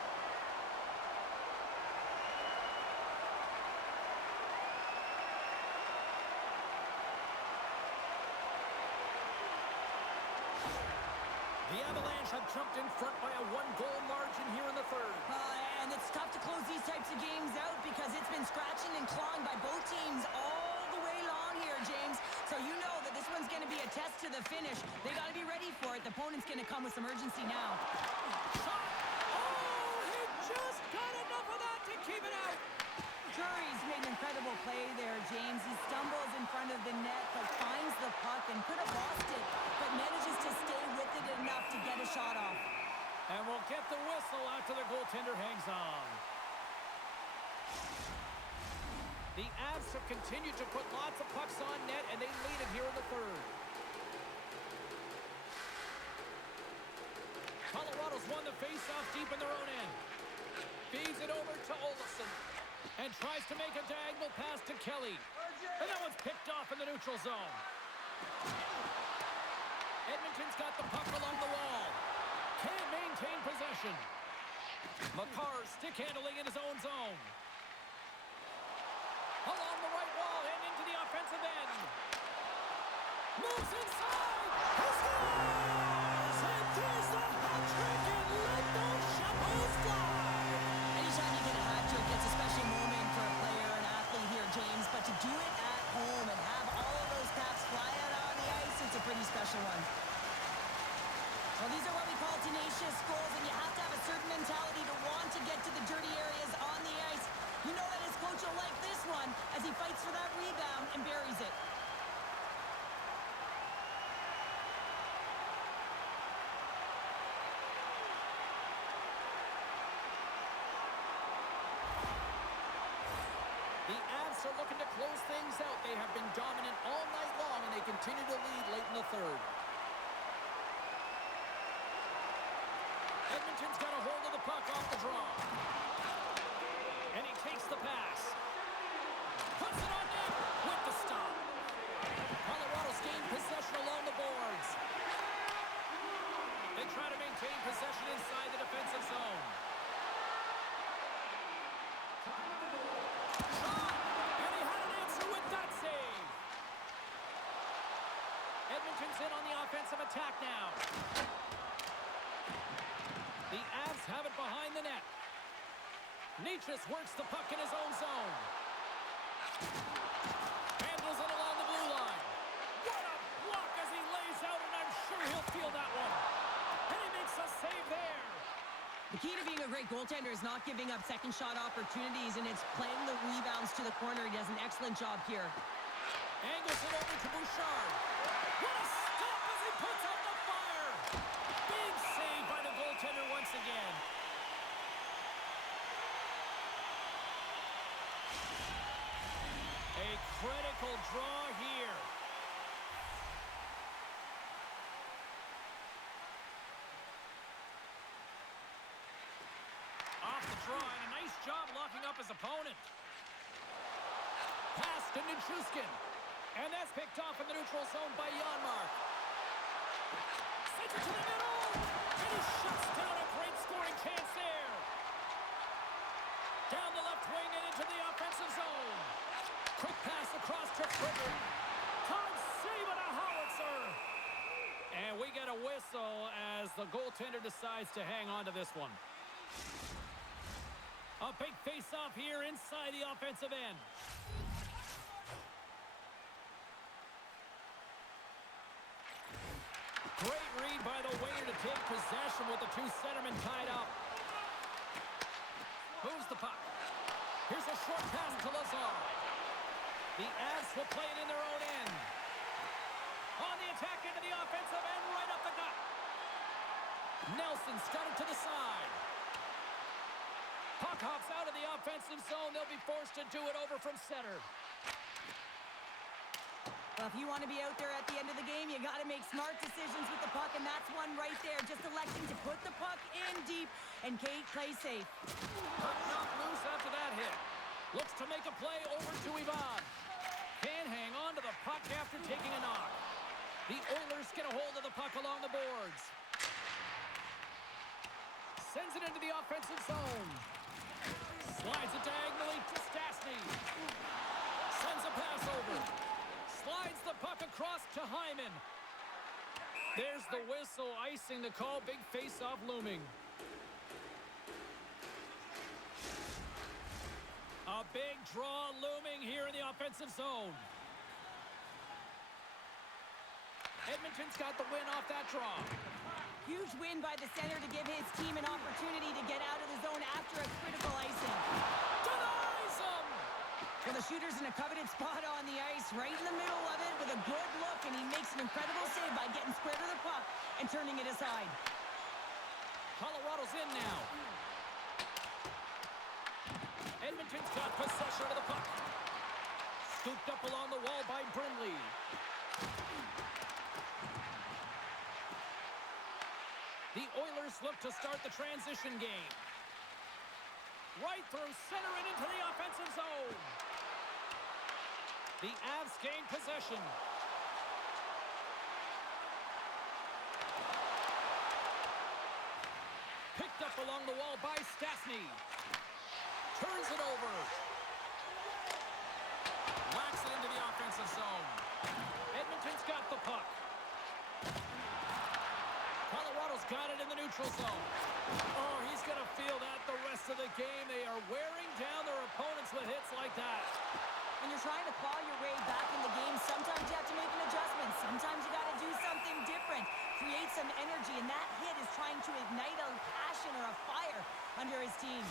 The Avalanche have jumped in front by a one-goal margin here in the third. And it's tough to close these types of games out because it's been scratching and clawing by both teams all the way long here, James. So you know that this one's going to be a test to the finish. They got to be ready for it. The opponent's going to come with some urgency now. Shot! Oh, he just got enough of that to keep it out. Drury's made an incredible play there, James. He stumbles in front of the net, but finds the puck and could have lost it, but manages to stay with it enough to get a shot off. And we'll get the whistle after the goaltender hangs on. The Avs have continued to put lots of pucks on net, and they lead it here in the third. Colorado's won the faceoff deep in their own end. Feeds it over to Olofsson. And tries to make a diagonal pass to Kelly. And that one's picked off in the neutral zone. Edmonton's got the puck along the wall. Can't maintain possession. Makar stick handling in his own zone. Along the right wall and into the offensive end. Moves inside. He scores! And there's the hat trick and let those shackles fly. Anytime you get a hat trick, it's a special moment for a player, an athlete here, James. But to do it at home and have all of those caps fly out on the ice, it's a pretty special one. Well, these are what we call tenacious goals, and you have to have a certain mentality to want to get to the dirty areas on the ice. You know that his coach will like this one as he fights for that rebound and buries it. The Avs are looking to close things out. They have been dominant all night long, and they continue to lead late in the third. Edmonton's got a hold of the puck off the draw. And he takes the pass. Puts it on net with the stop. Colorado's gained possession along the boards. They try to maintain possession inside the defensive zone. attack now. The Avs have it behind the net. Nietzsche works the puck in his own zone. Handles it along the blue line. What a block as he lays out, and I'm sure he'll feel that one. And he makes a save there. The key to being a great goaltender is not giving up second shot opportunities, and it's playing the rebounds to the corner. He does an excellent job here. Angles it over to Bouchard. What a stop as he puts out the fire. Big save by the goaltender once again. A critical draw here. Off the draw, and a nice job locking up his opponent. Pass to Nichushkin. And that's picked off in the neutral zone by Janmark. Sends it to the middle. And he shuts down a great scoring chance there. Down the left wing and into the offensive zone. Quick pass across to Frederick. Time save and a howitzer. And we get a whistle as the goaltender decides to hang on to this one. A big face-off here inside the offensive end. Great read by the winger to take possession with the two centermen tied up. Moves the puck. Here's a short pass to Lazar. The Avs will play it in their own end. On the attack into the offensive end, right up the gut. Nelson's got it to the side. Puck hops out of the offensive zone. They'll be forced to do it over from center. Well, if you want to be out there at the end of the game, you got to make smart decisions with the puck, and that's one right there. Just electing to put the puck in deep and play safe. Puck knocked loose after that hit. Looks to make a play over to Ivan. Can't hang on to the puck after taking a knock. The Oilers get a hold of the puck along the boards. Sends it into the offensive zone. Slides it diagonally to Stastny. Sends a pass over. Slides the puck across to Hyman. There's the whistle, icing the call. Big face-off looming. A big draw looming here in the offensive zone. Edmonton's got the win off that draw. Huge win by the center to give his team an opportunity to get out of the zone after a critical icing. Denies him! Well, the shooter's in a coveted spot on the ice, right in the middle of it with a good look, and he makes an incredible save by getting square to the puck and turning it aside. Colorado's in now. Edmonton's got possession of the puck. Scooped up along the wall by Brindley. The Oilers look to start the transition game. Right through center and into the offensive zone. The Avs gain possession. Picked up along the wall by Stastny. Turns it over. Whacks it into the offensive zone. Edmonton's got the puck. Colorado's got it in the neutral zone. Oh, he's going to feel that the rest of the game. They are wearing down their opponents with hits like that. When you're trying to claw your way back in the game, sometimes you have to make an adjustment. Sometimes you got to do something different. Create some energy, and that hit is trying to ignite a passion or a fire under his team.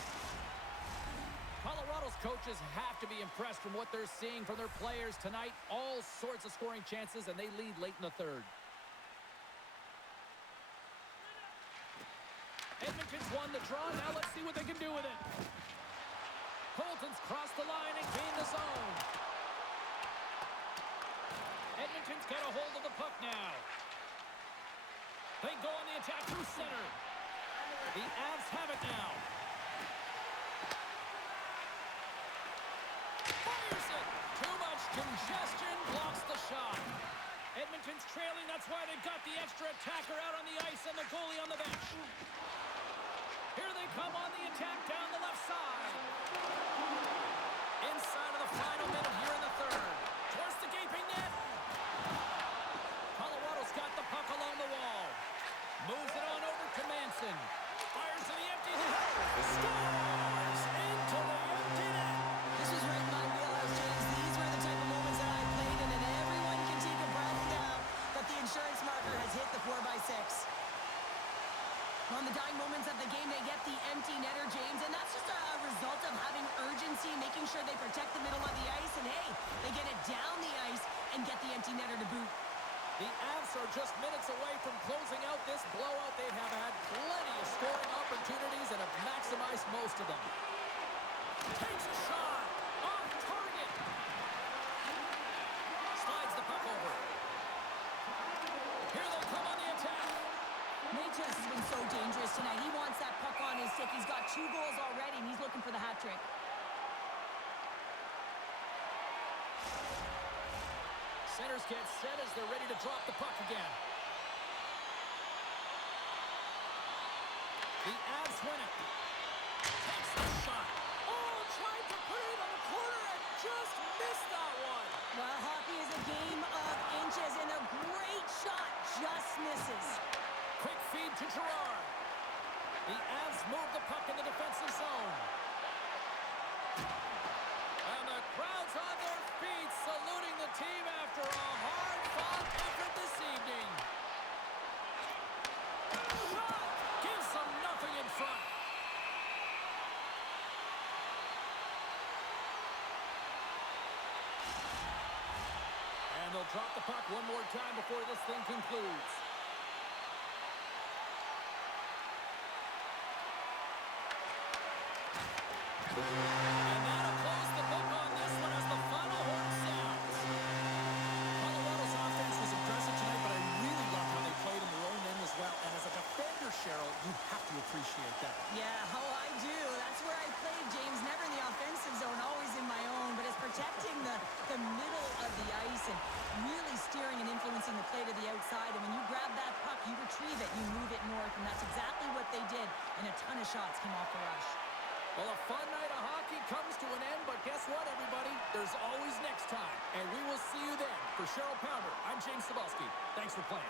Colorado's coaches have to be impressed from what they're seeing from their players tonight. All sorts of scoring chances, and they lead late in the third. Edmonton's won the draw. Now let's see what they can do with it. Colton's crossed the line and gained the zone. Edmonton's got a hold of the puck now. They go on the attack through center. The Avs have it now. Fires it. Too much congestion blocks the shot. Edmonton's trailing. That's why they've got the extra attacker out on the ice and the goalie on the bench. Here they come on the attack down the left side. Inside of the final minute here in the third. Towards the gaping net. Colorado Almost got the puck along the wall. Moves it on over to Manson. Fires to the empty net. Scores into the empty net. This was right in my wheelhouse, James. These were the type of moments that I played in, and everyone can take a breath now. But the insurance marker has hit the 4x6. On the dying moments of the game, they get the empty netter, James, and that's just a result of having urgency, making sure they protect the middle of the ice, and hey, they get it down the ice and get the empty netter to boot. The Avs are just minutes away from closing out this blowout. They have had plenty of scoring opportunities and have maximized most of them. Takes a shot. Off target. Slides the puck over. Here they come on the attack. Natchez has been so dangerous tonight. He wants that puck on his stick. He's got 2 goals already, and he's looking for the hat trick. Centers get set as they're ready to drop the puck again. The Avs win it. Takes the shot. Oh, tried to put it on the corner and just missed that one. Well, hockey is a game of inches, and a great shot just misses. Quick feed to Gerard. The Avs move the puck in the defensive zone. And the crowd's on their feet, saluting the team after a hard-fought effort this evening. Shot! Gives them nothing in front. And they'll drop the puck one more time before this thing concludes. And that'll close the book on this one as the final horn sounds. Colorado's offense was impressive tonight, but I really loved how they played in their own end as well. And as a defender, Cheryl, you have to appreciate that. Yeah, oh, I do. That's where I played, James. Never in the offensive zone, always in my own. But it's protecting the middle of the ice and really steering and influencing the play to the outside. And when you grab that puck, you retrieve it, you move it north. And that's exactly what they did. And a ton of shots came off the rush. Well, a fun night of hockey comes to an end, but guess what, everybody? There's always next time, and we will see you then. For Cheryl Pounder, I'm James Cebulski. Thanks for playing.